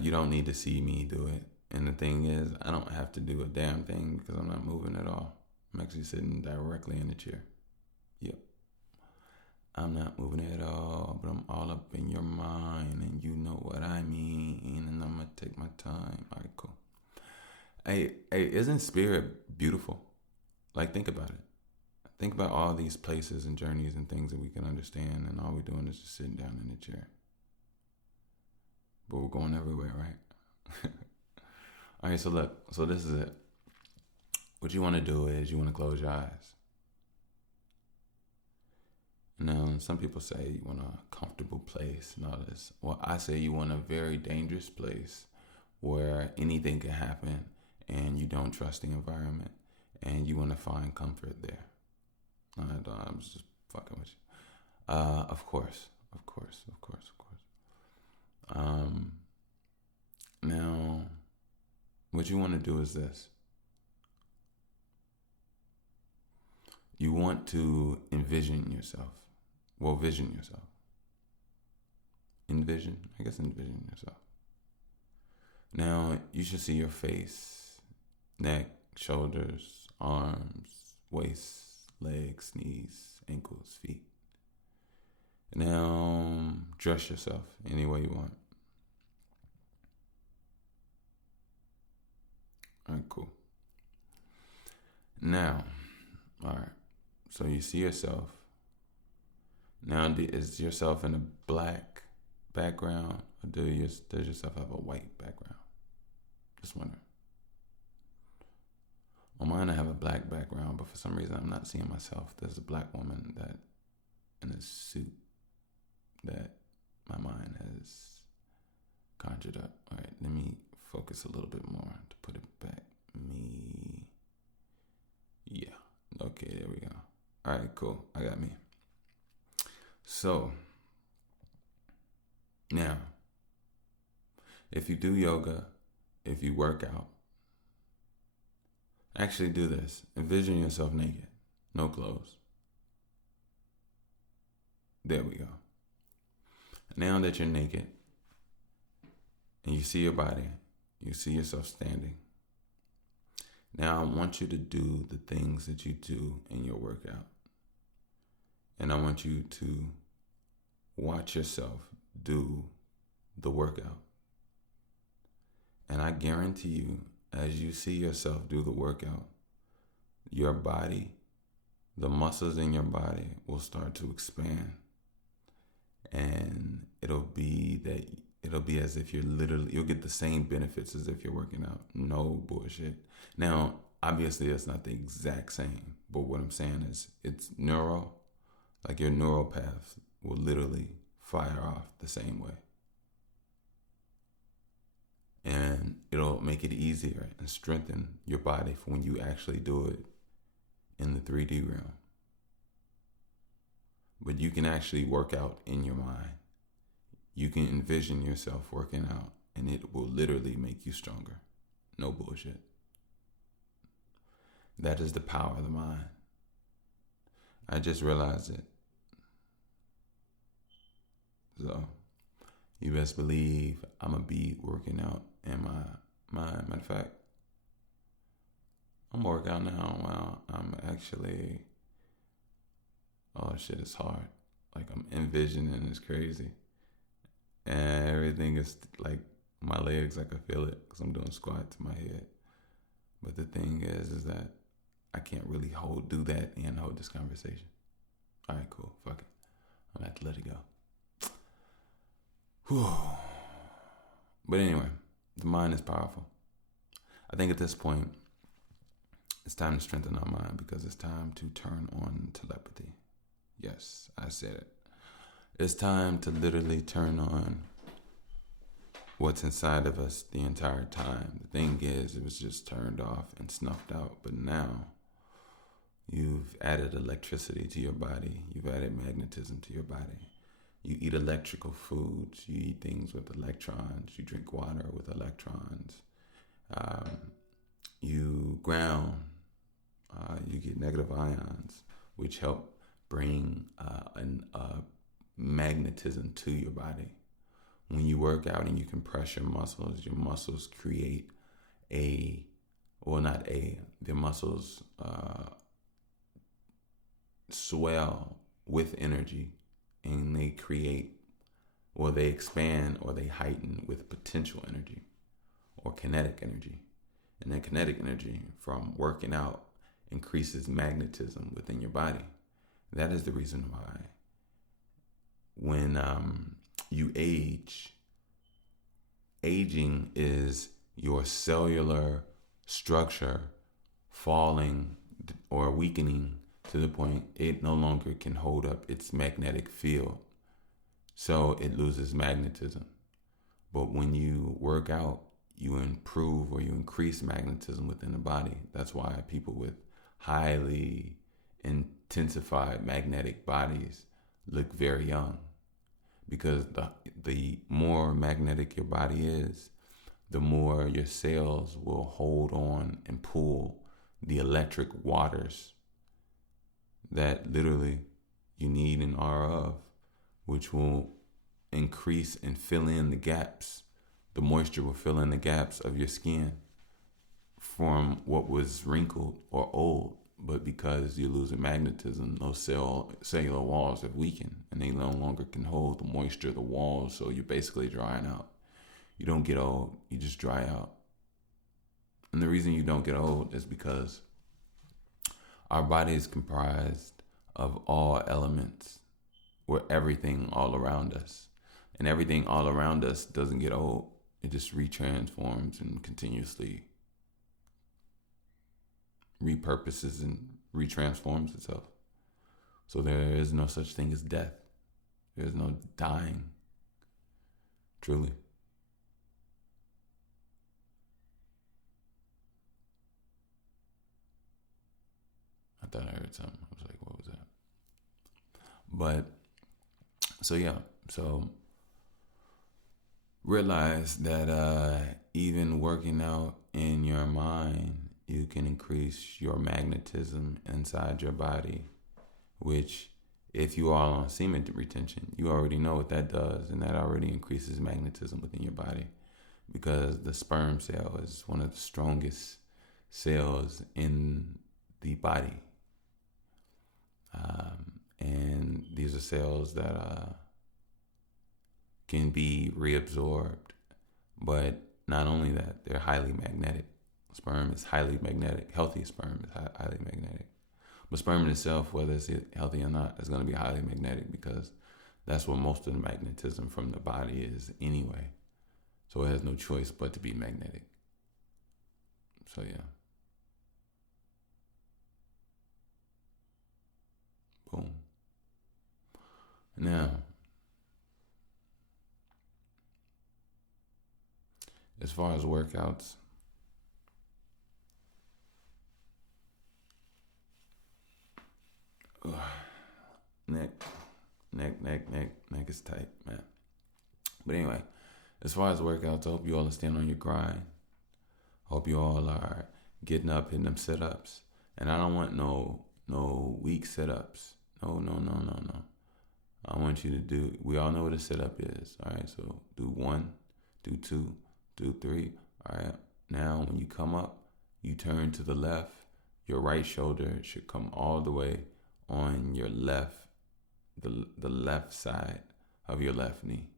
You don't need to see me do it. And the thing is, I don't have to do a damn thing because I'm not moving at all. I'm actually sitting directly in the chair. Yep. I'm not moving at all, but I'm all up in your mind, and you know what I mean, and I'm going to take my time. All right, cool. Hey, isn't spirit beautiful? Like, think about it. Think about all these places and journeys and things that we can understand, and all we're doing is just sitting down in the chair. But we're going everywhere, right? All right, so look. So this is it. What you want to do is you want to close your eyes. Now, some people say you want a comfortable place and all this. Well, I say you want a very dangerous place where anything can happen and you don't trust the environment and you want to find comfort there. I'm just fucking with you. Of course. Now, what you want to do is this. You want to envision yourself. Well, vision yourself. Envision yourself. Now, you should see your face, neck, shoulders, arms, waist, legs, knees, ankles, feet. Now, dress yourself any way you want. All right, cool. Now, all right. So you see yourself. Now, is yourself in a black background, or does yourself have a white background? Just wondering. On mine, I have a black background, but for some reason, I'm not seeing myself. There's a black woman that in a suit that my mind has conjured up. All right, let me focus a little bit more to put it back. Yeah. Okay, there we go. All right, cool. I got me. So, now, if you do yoga, if you work out, actually do this. Envision yourself naked, no clothes. There we go. Now that you're naked and you see your body, you see yourself standing. Now I want you to do the things that you do in your workout. And I want you to watch yourself do the workout. And I guarantee you, as you see yourself do the workout, your body, the muscles in your body will start to expand. And it'll be as if you'll get the same benefits as if you're working out. No bullshit. Now, obviously it's not the exact same, but what I'm saying is it's like your neural paths will literally fire off the same way. And it'll make it easier and strengthen your body for when you actually do it in the 3D realm. But you can actually work out in your mind. You can envision yourself working out, and it will literally make you stronger. No bullshit. That is the power of the mind. I just realized it. So, you best believe I'm going to be working out in my mind. Matter of fact, I'm working out now. Wow, I'm actually... Oh shit, it's hard. Like I'm envisioning, it's crazy. And everything is like my legs, I can feel it because I'm doing squats in my head. But the thing is that I can't really do that and hold this conversation. All right, cool. Fuck it. I'm gonna have to let it go. Whew. But anyway, the mind is powerful. I think at this point, it's time to strengthen our mind because it's time to turn on telepathy. Yes, I said it. It's time to literally turn on what's inside of us the entire time. The thing is, it was just turned off and snuffed out. But now, you've added electricity to your body. You've added magnetism to your body. You eat electrical foods. You eat things with electrons. You drink water with electrons. You ground. You get negative ions, which help bring magnetism to your body. When you work out and you compress your muscles create the muscles swell with energy, and they create, or they expand, or they heighten with potential energy or kinetic energy. And that kinetic energy from working out increases magnetism within your body. That is the reason why when you age, aging is your cellular structure falling or weakening to the point it no longer can hold up its magnetic field. So it loses magnetism. But when you work out, you improve or you increase magnetism within the body. That's why people with highly intensified magnetic bodies look very young, because the more magnetic your body is, the more your cells will hold on and pull the electric waters that literally you need and are of, which will increase and fill in the gaps. The moisture will fill in the gaps of your skin from what was wrinkled or old. But because you're losing magnetism, those cellular walls have weakened and they no longer can hold the moisture of the walls, so you're basically drying out. You don't get old, you just dry out. And the reason you don't get old is because our body is comprised of all elements. We're everything all around us. And everything all around us doesn't get old. It just retransforms and continuously repurposes and retransforms itself. So there is no such thing as death. There's no dying. Truly. I thought I heard something. I was like, what was that? But so yeah, so realize that even working out in your mind, you can increase your magnetism inside your body, which if you are on semen retention, you already know what that does, and that already increases magnetism within your body because the sperm cell is one of the strongest cells in the body. And these are cells that can be reabsorbed. But not only that, they're highly magnetic. Sperm is highly magnetic. Healthy sperm is highly magnetic. But sperm in itself, whether it's healthy or not, is going to be highly magnetic because that's where most of the magnetism from the body is anyway. So it has no choice but to be magnetic. So yeah. Boom. Now, as far as workouts, neck is tight, man. But anyway, as far as workouts, I hope you all are staying on your grind. Hope you all are getting up, hitting them sit-ups. And I don't want no weak sit-ups. No. I want you to do, we all know what a sit-up is. All right, so do 1, do 2, do 3. All right, now when you come up, you turn to the left. Your right shoulder should come all the way on your left, the left side of your left knee.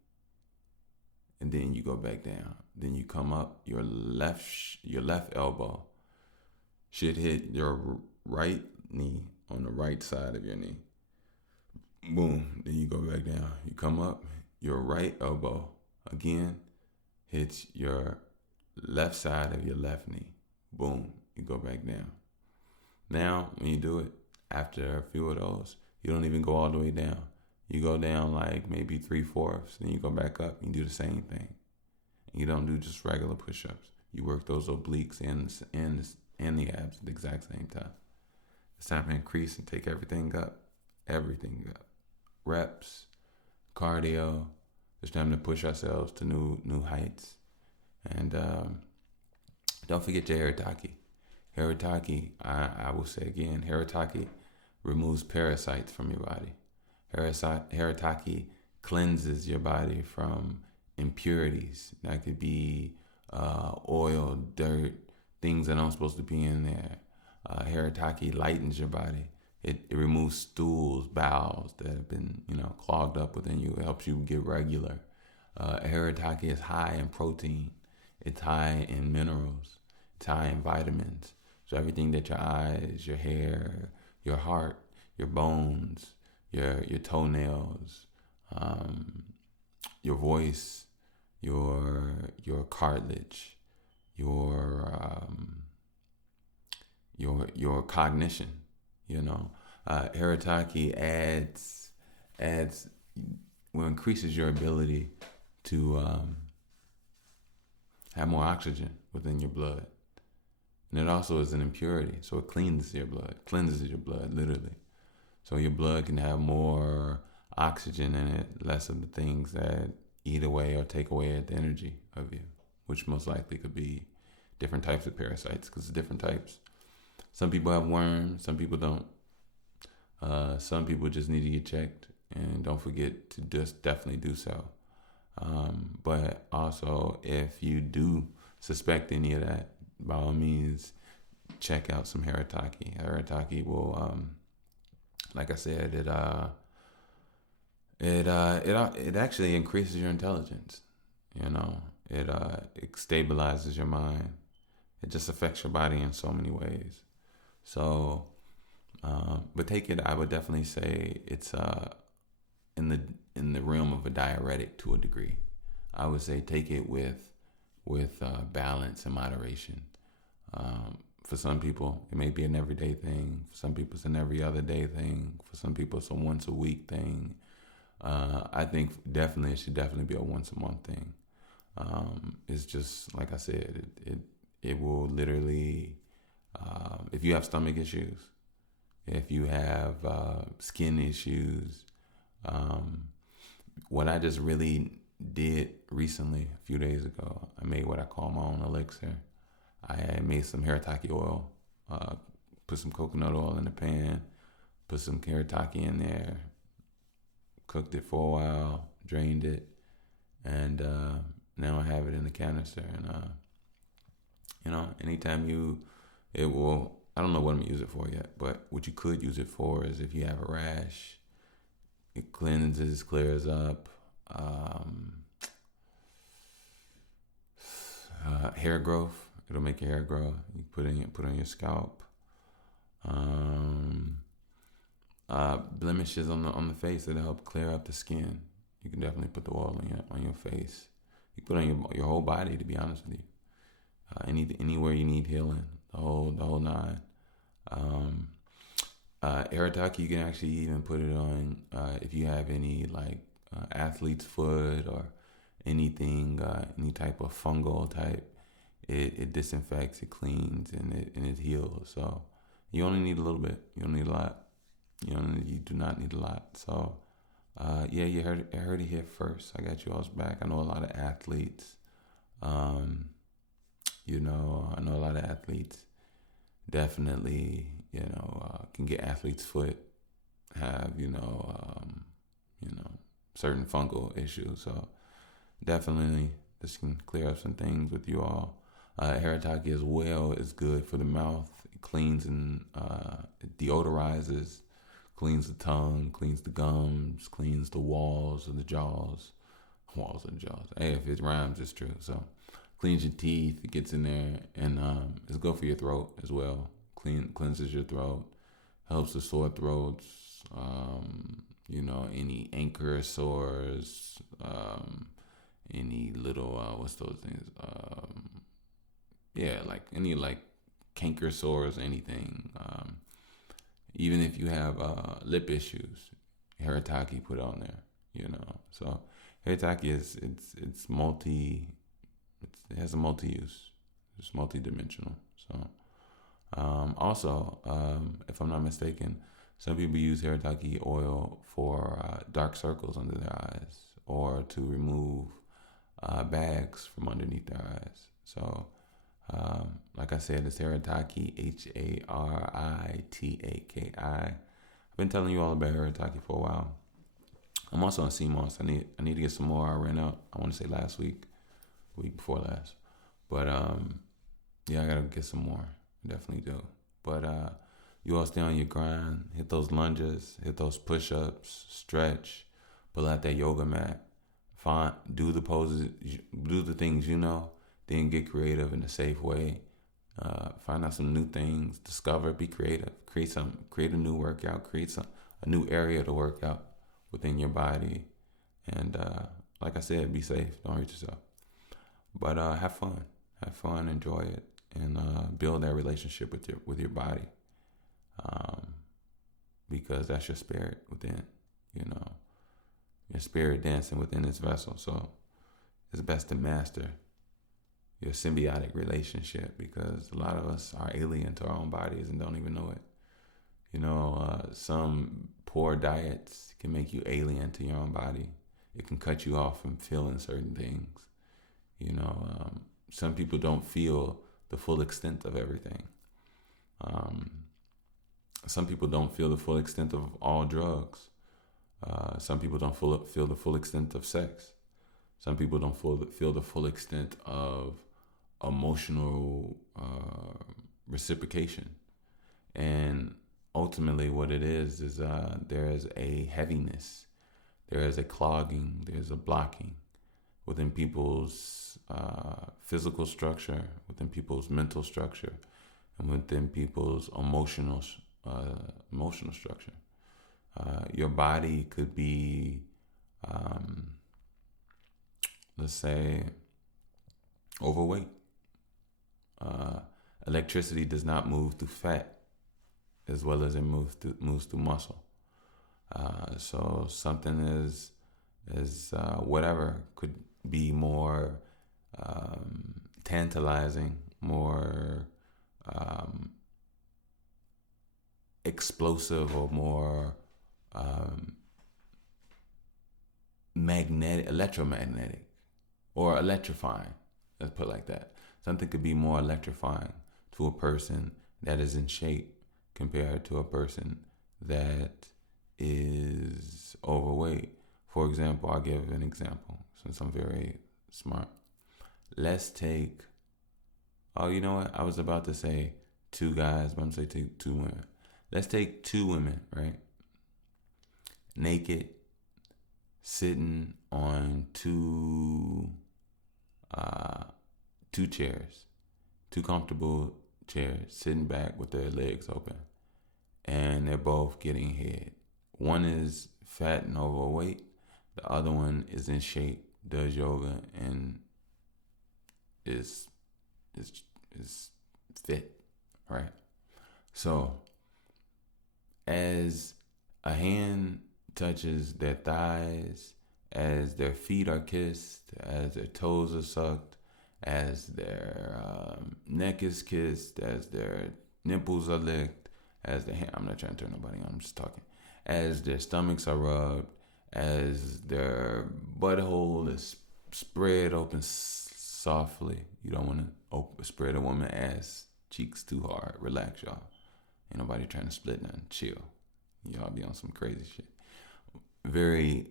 And then you go back down. Then you come up, your left elbow should hit your right knee on the right side of your knee. Boom. Then you go back down. You come up, your right elbow again hits your left side of your left knee. Boom. You go back down. Now, when you do it, after a few of those, you don't even go all the way down. You go down like maybe 3/4, then you go back up and you do the same thing. You don't do just regular push-ups. You work those obliques and the abs at the exact same time. It's time to increase and take everything up. Reps, cardio. It's time to push ourselves to new heights. And don't forget your Harataki. Harataki, I will say again, Harataki removes parasites from your body. Harataki cleanses your body from impurities. That could be oil, dirt, things that aren't supposed to be in there. Harataki lightens your body. It removes stools, bowels that have been clogged up within you. It helps you get regular. Harataki is high in protein. It's high in minerals. It's high in vitamins. So everything that your eyes, your hair, your heart, your bones, your toenails, your voice, your cartilage, your cognition, Harataki increases your ability to have more oxygen within your blood. And it also is an impurity, so it cleanses your blood, literally. So your blood can have more oxygen in it, less of the things that eat away or take away at the energy of you, which most likely could be different types of parasites, because it's different types. Some people have worms, some people don't. Some people just need to get checked, and don't forget to just definitely do so. But also, if you do suspect any of that, by all means, check out some Harataki. Harataki will, like I said, it actually increases your intelligence. It stabilizes your mind. It just affects your body in so many ways. So, but take it. I would definitely say it's in the realm of a diuretic to a degree. I would say take it with balance and moderation. For some people, it may be an everyday thing. For some people, it's an every other day thing. For some people, it's a once a week thing. I think definitely it should definitely be a once a month thing. It's just like I said, it will literally, if you have stomach issues, if you have skin issues, um, what I just really did recently, a few days ago, I made what I call my own elixir. I made some Harataki oil, uh, put some coconut oil in the pan, put some Harataki in there, cooked it for a while, drained it, and now I have it in the canister. And anytime it will. I don't know what I'm gonna use it for yet, but what you could use it for is if you have a rash, it cleanses, clears up. Um, Hair growth, it'll make your hair grow. You put on your scalp. Um, Blemishes on the face, it'll help clear up the skin. You can definitely put the oil on your face. You put it on your whole body. To be honest with you, anywhere you need healing, the whole nine. Um, Arataki, you can actually even put it on if you have any like athlete's foot or anything, any type of fungal type. It disinfects, it cleans, and it heals. So you only need a little bit. You don't need a lot. You do not need a lot. So yeah, you heard it here first. I got you all's back. I know a lot of athletes. Um, I know a lot of athletes definitely, can get athlete's foot, have, certain fungal issues. So definitely this can clear up some things with you all. Harataki as well is good for the mouth. It cleans and it deodorizes, cleans the tongue, cleans the gums, cleans the walls of the jaws. Walls of the jaws. Hey, if it rhymes, it's true. So cleans your teeth. It gets in there, and it's good for your throat as well. Cleanses your throat, helps the sore throats. Any anchor sores, any little what's those things? Yeah, like any like canker sores, anything. Even if you have lip issues, Harataki put on there. So Harataki it has a multi-use. It's multi-dimensional. So also, if I'm not mistaken, some people use Harataki oil for dark circles under their eyes or to remove bags from underneath their eyes. So, like I said, it's Harataki, Haritaki. I've been telling you all about Harataki for a while. I'm also on CMOS. I need to get some more. I ran out, I want to say last week before last. But yeah, I gotta get some more. I definitely do. But you all stay on your grind, hit those lunges, hit those push-ups, stretch, pull out that yoga mat, do the poses, do the things then get creative in a safe way. Find out some new things, discover, be creative, create a new workout, create a new area to work out within your body, and like I said, be safe, don't hurt yourself. But have fun, enjoy it, and build that relationship with your body, because that's your spirit within, your spirit dancing within this vessel. So it's best to master your symbiotic relationship, because a lot of us are alien to our own bodies and don't even know it. Some poor diets can make you alien to your own body. It can cut you off from feeling certain things. Some people don't feel the full extent of everything. Some people don't feel the full extent of all drugs. Some people don't feel the full extent of sex. Some people don't feel the full extent of emotional reciprocation. And ultimately what it is there is a heaviness, there is a clogging, there's a blocking within people's physical structure, within people's mental structure, and within people's emotional structure. Your body could be, let's say, overweight. Electricity does not move through fat as well as it moves through muscle. So something is whatever could be more tantalizing, more um, explosive, or more um, magnetic, electromagnetic, or electrifying. Let's put it like that. Something could be more electrifying to a person that is in shape compared to a person that is overweight. For example, I'll give an example since I'm very smart. Let's take, oh, you know what? I was about to say two guys, but I'm going to say two women. Let's take two women, right? Naked, sitting on two chairs, two comfortable chairs, sitting back with their legs open, and they're both getting head. One is fat and overweight. The other one is in shape, does yoga, and is is fit, right? So as a hand touches their thighs, as their feet are kissed, as their toes are sucked, as their neck is kissed, as their nipples are licked, as the hand, I'm not trying to turn nobody on, I'm just talking, as their stomachs are rubbed, as their butthole is spread open softly. You don't want to spread a woman's ass cheeks too hard. Relax, y'all. Ain't nobody trying to split nothing. Chill. Y'all be on some crazy shit. Very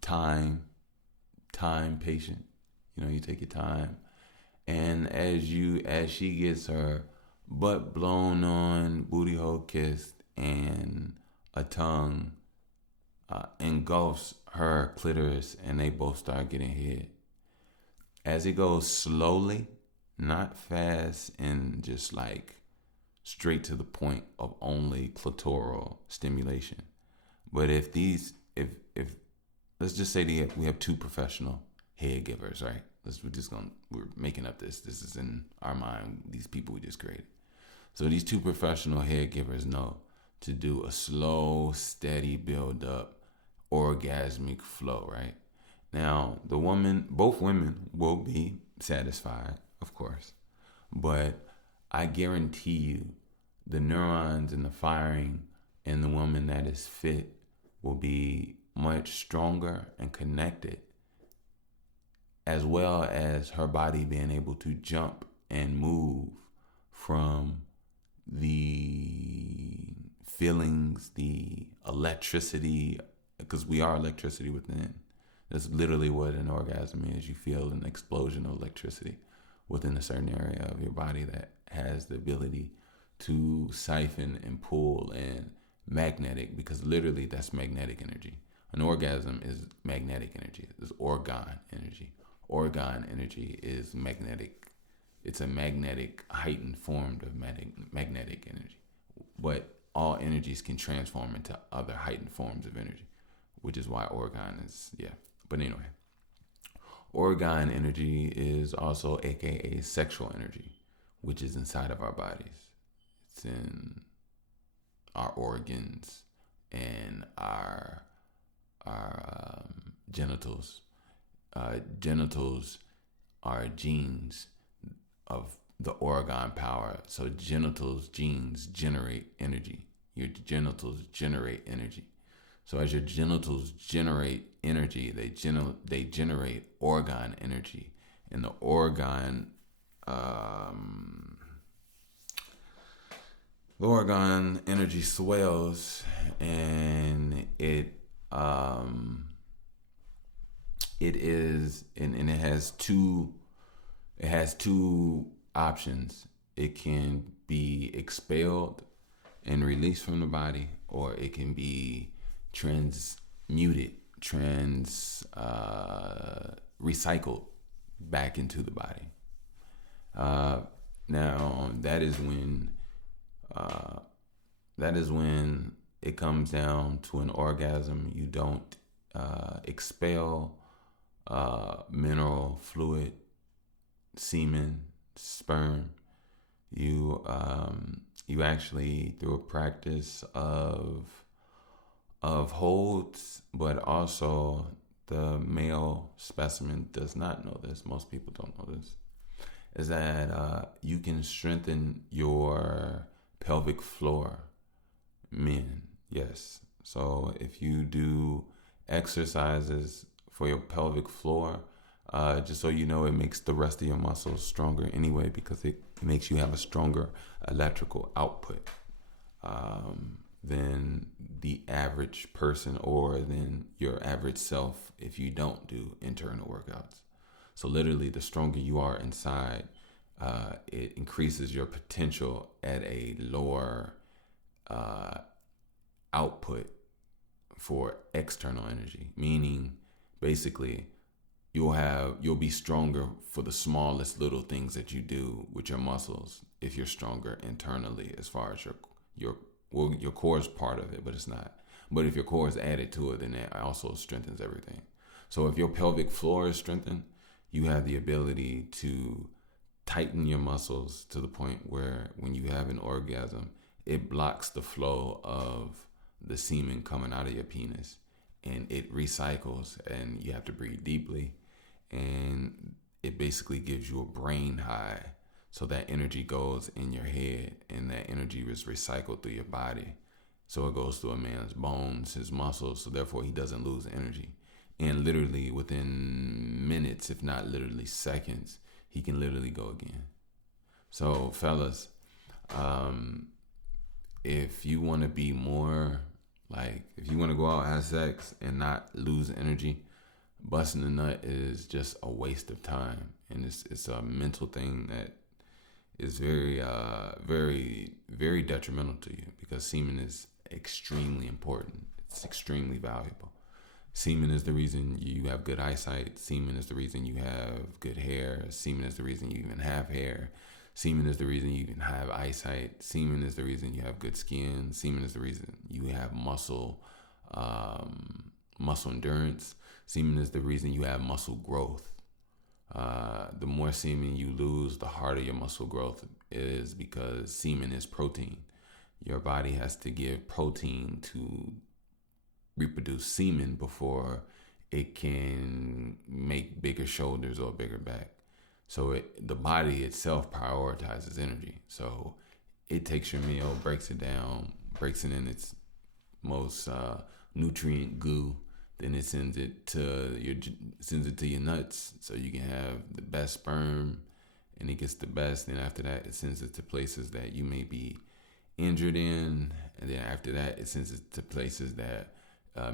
time patient. You know, you take your time. And as she gets her butt blown on, booty hole kissed, and a tongue engulfs her clitoris, and they both start getting hit. As it goes slowly, not fast, and just like straight to the point of only clitoral stimulation. But if let's just say we have two professional head givers, right? We're making up this. This is in our mind. These people we just created. So these two professional head givers know to do a slow, steady build up, orgasmic flow, right? Now, both women will be satisfied, of course, but I guarantee you the neurons and the firing in the woman that is fit will be much stronger and connected, as well as her body being able to jump and move from the feelings, the electricity, because we are electricity within. That's literally what an orgasm is. You feel an explosion of electricity within a certain area of your body that has the ability to siphon and pull, and magnetic, because literally that's magnetic energy. An orgasm is magnetic energy. It's orgone energy. Orgone energy is magnetic. It's a magnetic heightened form of magnetic energy. But all energies can transform into other heightened forms of energy, which is why orgone is, yeah. But anyway, orgone energy is also AKA sexual energy, which is inside of our bodies. It's in our organs and our genitals. Genitals are genes of the orgone power. So genes generate energy. Your genitals generate energy. So as your genitals generate energy, they generate orgone energy, and the orgone energy swells, and it has two options. It can be expelled and released from the body, or it can be transmuted, recycled back into the body. Now that is when it comes down to an orgasm. You don't expel mineral fluid, semen, sperm. You actually, through a practice of holds, but also the male specimen does not know this. Most people don't know this. Is that you can strengthen your pelvic floor, men. Yes. So if you do exercises for your pelvic floor, just so you know, it makes the rest of your muscles stronger anyway because it makes you have a stronger electrical output than the average person or than your average self if you don't do internal workouts. So literally, the stronger you are inside, it increases your potential at a lower uh, output for external energy. Meaning, basically, you'll be stronger for the smallest little things that you do with your muscles if you're stronger internally as far as your core is part of it, but it's not. But if your core is added to it, then it also strengthens everything. So if your pelvic floor is strengthened, you have the ability to tighten your muscles to the point where when you have an orgasm, it blocks the flow of the semen coming out of your penis and it recycles and you have to breathe deeply and it basically gives you a brain high so that energy goes in your head and that energy is recycled through your body. So it goes through a man's bones, his muscles, so therefore he doesn't lose energy. And literally within minutes, if not literally seconds, he can literally go again. So fellas, if you want to be more like, if you want to go out and have sex and not lose energy, busting a nut is just a waste of time. And it's a mental thing that is very detrimental to you because semen is extremely important. It's extremely valuable. Semen is the reason you have good eyesight. Semen is the reason you have good hair. Semen is the reason you even have hair. Semen is the reason you even have eyesight. Semen is the reason you have good skin. Semen is the reason you have muscle endurance. Semen is the reason you have muscle growth. The more semen you lose, the harder your muscle growth is because semen is protein. Your body has to give protein to reproduce semen before it can make bigger shoulders or bigger back. So the body itself prioritizes energy. So it takes your meal, breaks it down, breaks it in its most nutrient goo. Then it sends it to your nuts, so you can have the best sperm, and it gets the best. Then after that, it sends it to places that you may be injured in, and then after that, it sends it to places that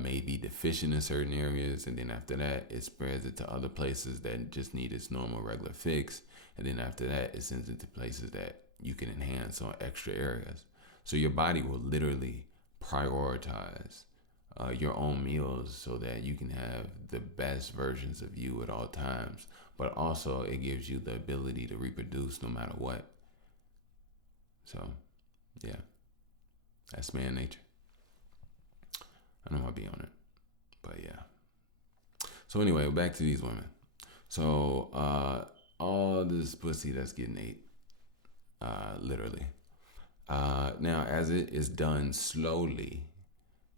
may be deficient in certain areas, and then after that, it spreads it to other places that just need its normal regular fix, and then after that, it sends it to places that you can enhance on extra areas. So your body will literally prioritize your own meals so that you can have the best versions of you at all times, but also it gives you the ability to reproduce no matter what. So, yeah, that's man nature. I don't want to be on it, but yeah. So anyway, back to these women. So all this pussy that's getting ate, literally. Now, as it is done slowly,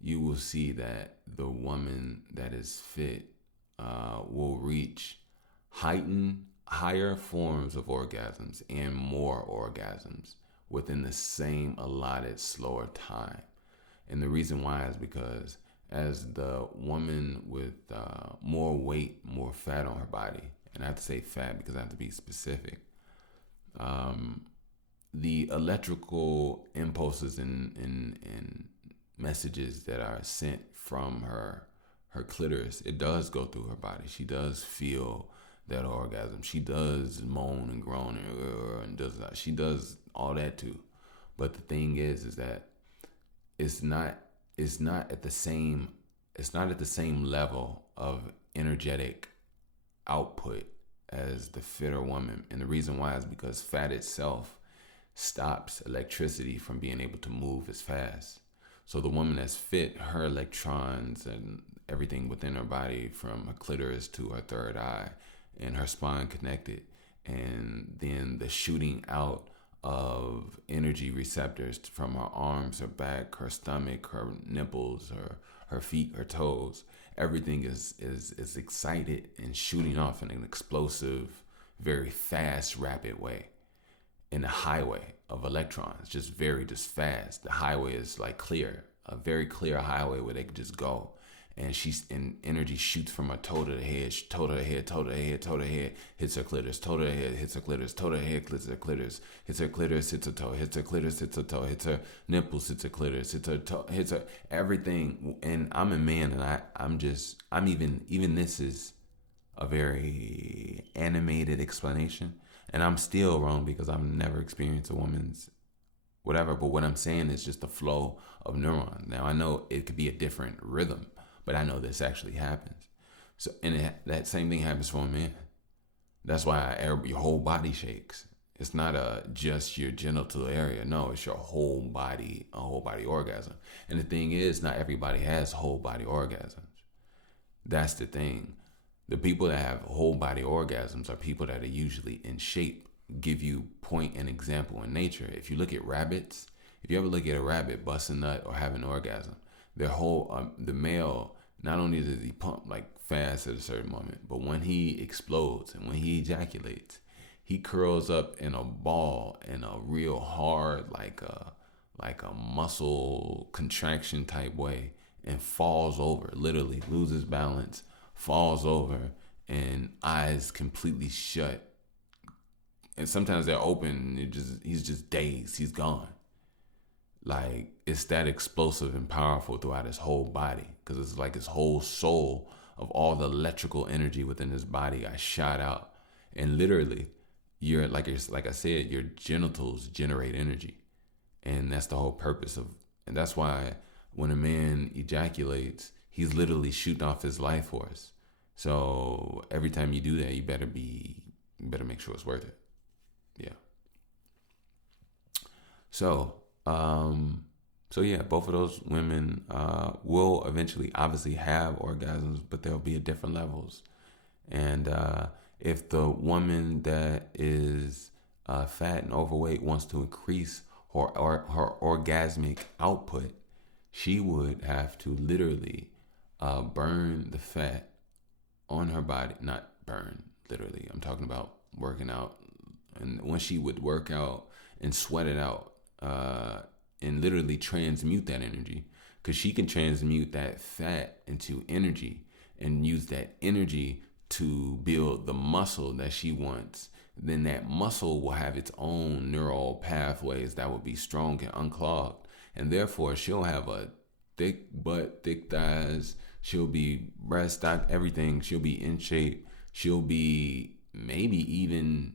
you will see that the woman that is fit will reach higher forms of orgasms and more orgasms within the same allotted slower time. And the reason why is because as the woman with more weight, more fat on her body, and I have to say fat because I have to be specific, the electrical impulses and messages that are sent from her clitoris, it does go through her body. She does feel that orgasm. She does moan and groan and she does all that too. But the thing is that it's not at the same level of energetic output as the fitter woman. And the reason why is because fat itself stops electricity from being able to move as fast. So the woman that's fit, her electrons and everything within her body from her clitoris to her third eye and her spine connected, and then the shooting out of energy receptors from her arms, her back, her stomach, her nipples, her feet, her toes. Everything is excited and shooting off in an explosive, very fast, rapid way. In a highway of electrons, just fast. The highway is like clear, a very clear highway where they can just go. And she's in energy shoots from her toe to the head, toe to the head, toe to the head, toe to the head, hits her clitoris, toe to the head, hits her clitoris, toe to the head, hits her clitoris, hits her clitoris, hits her toe, hits her clitoris, hits her toe, hits her nipples, hits her clitoris, hits her toe, hits her everything. And I'm a man, and I'm even this is a very animated explanation, and I'm still wrong because I've never experienced a woman's whatever. But what I'm saying is just the flow of neurons. Now I know it could be a different rhythm, but I know this actually happens. So, and that same thing happens for a man. That's why your whole body shakes. It's not just your genital area. No, it's your whole body, a whole body orgasm. And the thing is, not everybody has whole body orgasms. That's the thing. The people that have whole body orgasms are people that are usually in shape. Give you point and example in nature. If you look at rabbits, if you ever look at a rabbit bust a nut or have an orgasm, their whole the male, not only does he pump like fast at a certain moment, but when he explodes and when he ejaculates, he curls up in a ball in a real hard like a muscle contraction type way and falls over, literally loses balance, falls over, and eyes completely shut. And sometimes they're open. He's just dazed. He's gone. Like, it's that explosive and powerful throughout his whole body, because it's like his whole soul of all the electrical energy within his body got shot out, and literally, like I said, your genitals generate energy, and that's the whole purpose of. And that's why when a man ejaculates, he's literally shooting off his life force. So every time you do that, you better make sure it's worth it. Yeah. So yeah, both of those women will eventually obviously have orgasms, but they'll be at different levels. And if the woman that is fat and overweight wants to increase her orgasmic output, she would have to literally burn the fat on her body. Not burn, literally. I'm talking about working out. And when she would work out and sweat it out, and literally transmute that energy, because she can transmute that fat into energy and use that energy to build the muscle that she wants. Then that muscle will have its own neural pathways that will be strong and unclogged, and therefore she'll have a thick butt, thick thighs. She'll be breast stock, everything. She'll be in shape. She'll be maybe even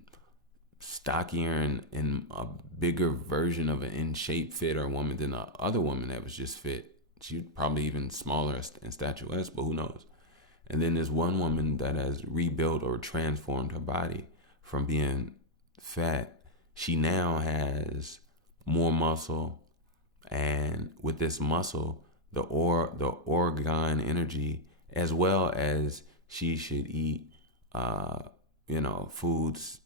stockier and in a bigger version of an in shape, fitter woman than the other woman that was just fit. She's probably even smaller in statuesque, but who knows? And then there's one woman that has rebuilt or transformed her body from being fat. She now has more muscle, and with this muscle, the organ energy, as well as she should eat, foods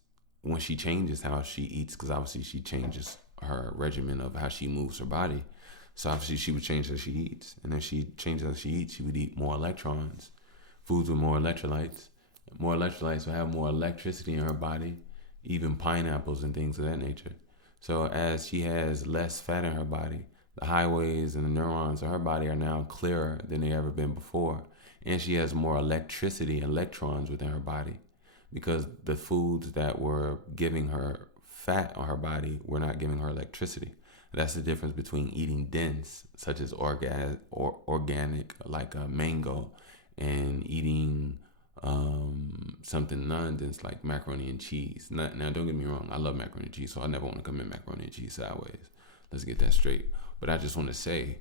when she changes how she eats, because obviously she changes her regimen of how she moves her body. So obviously she would change how she eats. And if she changes how she eats, she would eat more electrons, foods with more electrolytes. More electrolytes will have more electricity in her body, even pineapples and things of that nature. So as she has less fat in her body, the highways and the neurons of her body are now clearer than they ever been before. And she has more electricity, electrons within her body, because the foods that were giving her fat on her body were not giving her electricity. That's the difference between eating dense, such as organic, like a mango, and eating something non-dense like macaroni and cheese. Now, don't get me wrong, I love macaroni and cheese, so I never want to come in macaroni and cheese sideways. Let's get that straight. But I just want to say,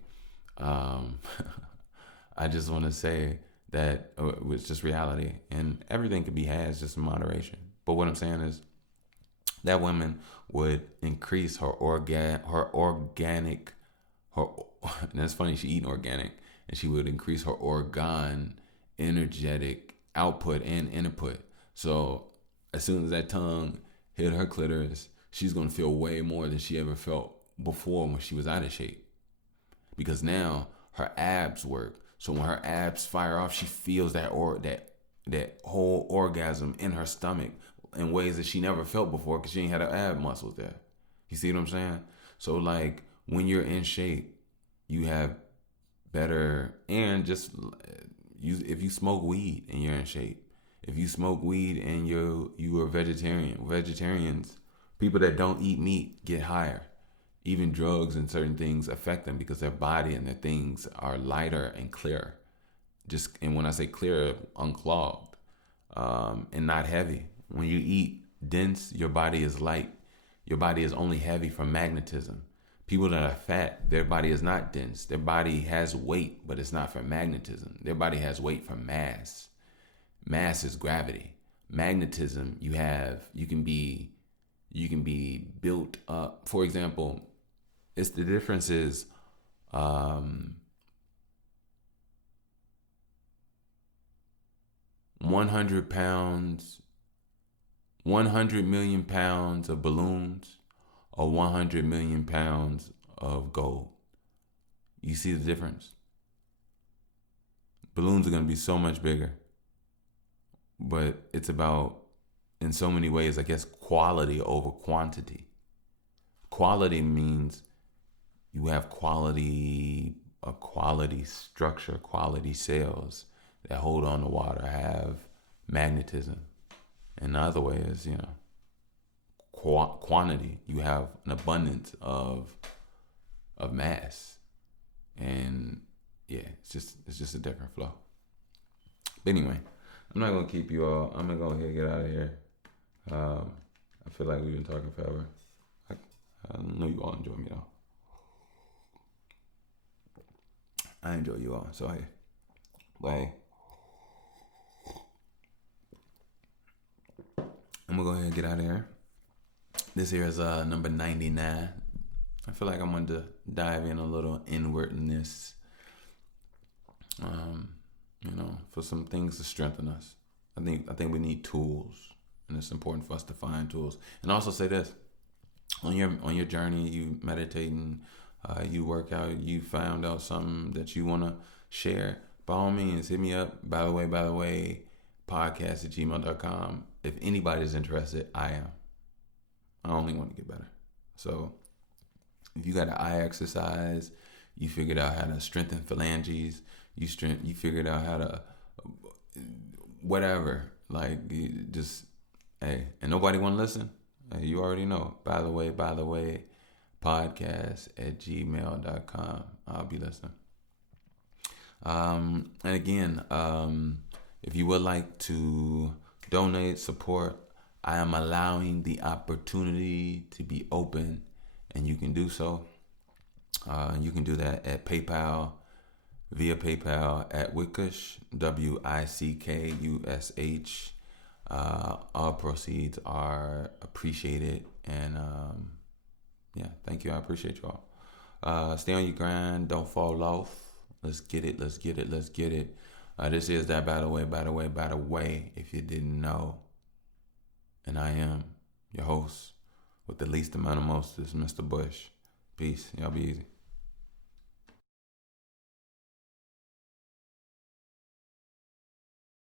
that it's just reality, and everything can be had just in moderation. But what I'm saying is that woman would increase her organic, and that's funny, she eating organic, and she would increase her organ energetic output and input. So as soon as that tongue hit her clitoris, she's going to feel way more than she ever felt before when she was out of shape. Because now her abs work. So when her abs fire off, she feels that whole orgasm in her stomach in ways that she never felt before because she ain't had her ab muscles there. You see what I'm saying? So like when you're in shape, you have better, and just if you smoke weed and you're in shape, if you smoke weed and you are vegetarians, people that don't eat meat get higher. Even drugs and certain things affect them because their body and their things are lighter and clearer. And when I say clear, unclogged, and not heavy. When you eat dense, your body is light. Your body is only heavy from magnetism. People that are fat, their body is not dense. Their body has weight, but it's not from magnetism. Their body has weight from mass. Mass is gravity. Magnetism, you can be built up. For example, the difference is 100 pounds, 100 million pounds of balloons, or 100 million pounds of gold. You see the difference? Balloons are going to be so much bigger. But it's about, in so many ways, I guess, quality over quantity. Quality means you have a quality structure, quality cells that hold on to water, have magnetism. And the other way is, quantity. You have an abundance of mass. And yeah, it's just a different flow. But anyway, I'm not gonna keep you all. I'm gonna go ahead and get out of here. I feel like we've been talking forever. I know you all enjoy me though. I enjoy you all. So hey, bye. I'm gonna go ahead and get out of here. This here is number 99. I feel like I'm going to dive in a little inwardness, for some things to strengthen us. I think we need tools, and it's important for us to find tools. And also say this: on your journey, you meditating, you work out, you found out something that you want to share. By all means, hit me up. By the way, podcast@gmail.com. If anybody's interested, I am. I only want to get better. So if you got an eye exercise, you figured out how to strengthen phalanges, you figured out how to whatever. Like, just, hey, and nobody want to listen? Hey, you already know. By the way, podcast@gmail.com. I'll be listening. And again, if you would like to donate, support, I am allowing the opportunity to be open, and you can do so. You can do that at PayPal, via PayPal at Wickush, WICKUSH. All proceeds are appreciated, and thank you. I appreciate you all. Stay on your grind. Don't fall off. Let's get it. This is that by the way, if you didn't know. And I am your host with the least amount of mostest, Mr. Bush. Peace. Y'all be easy.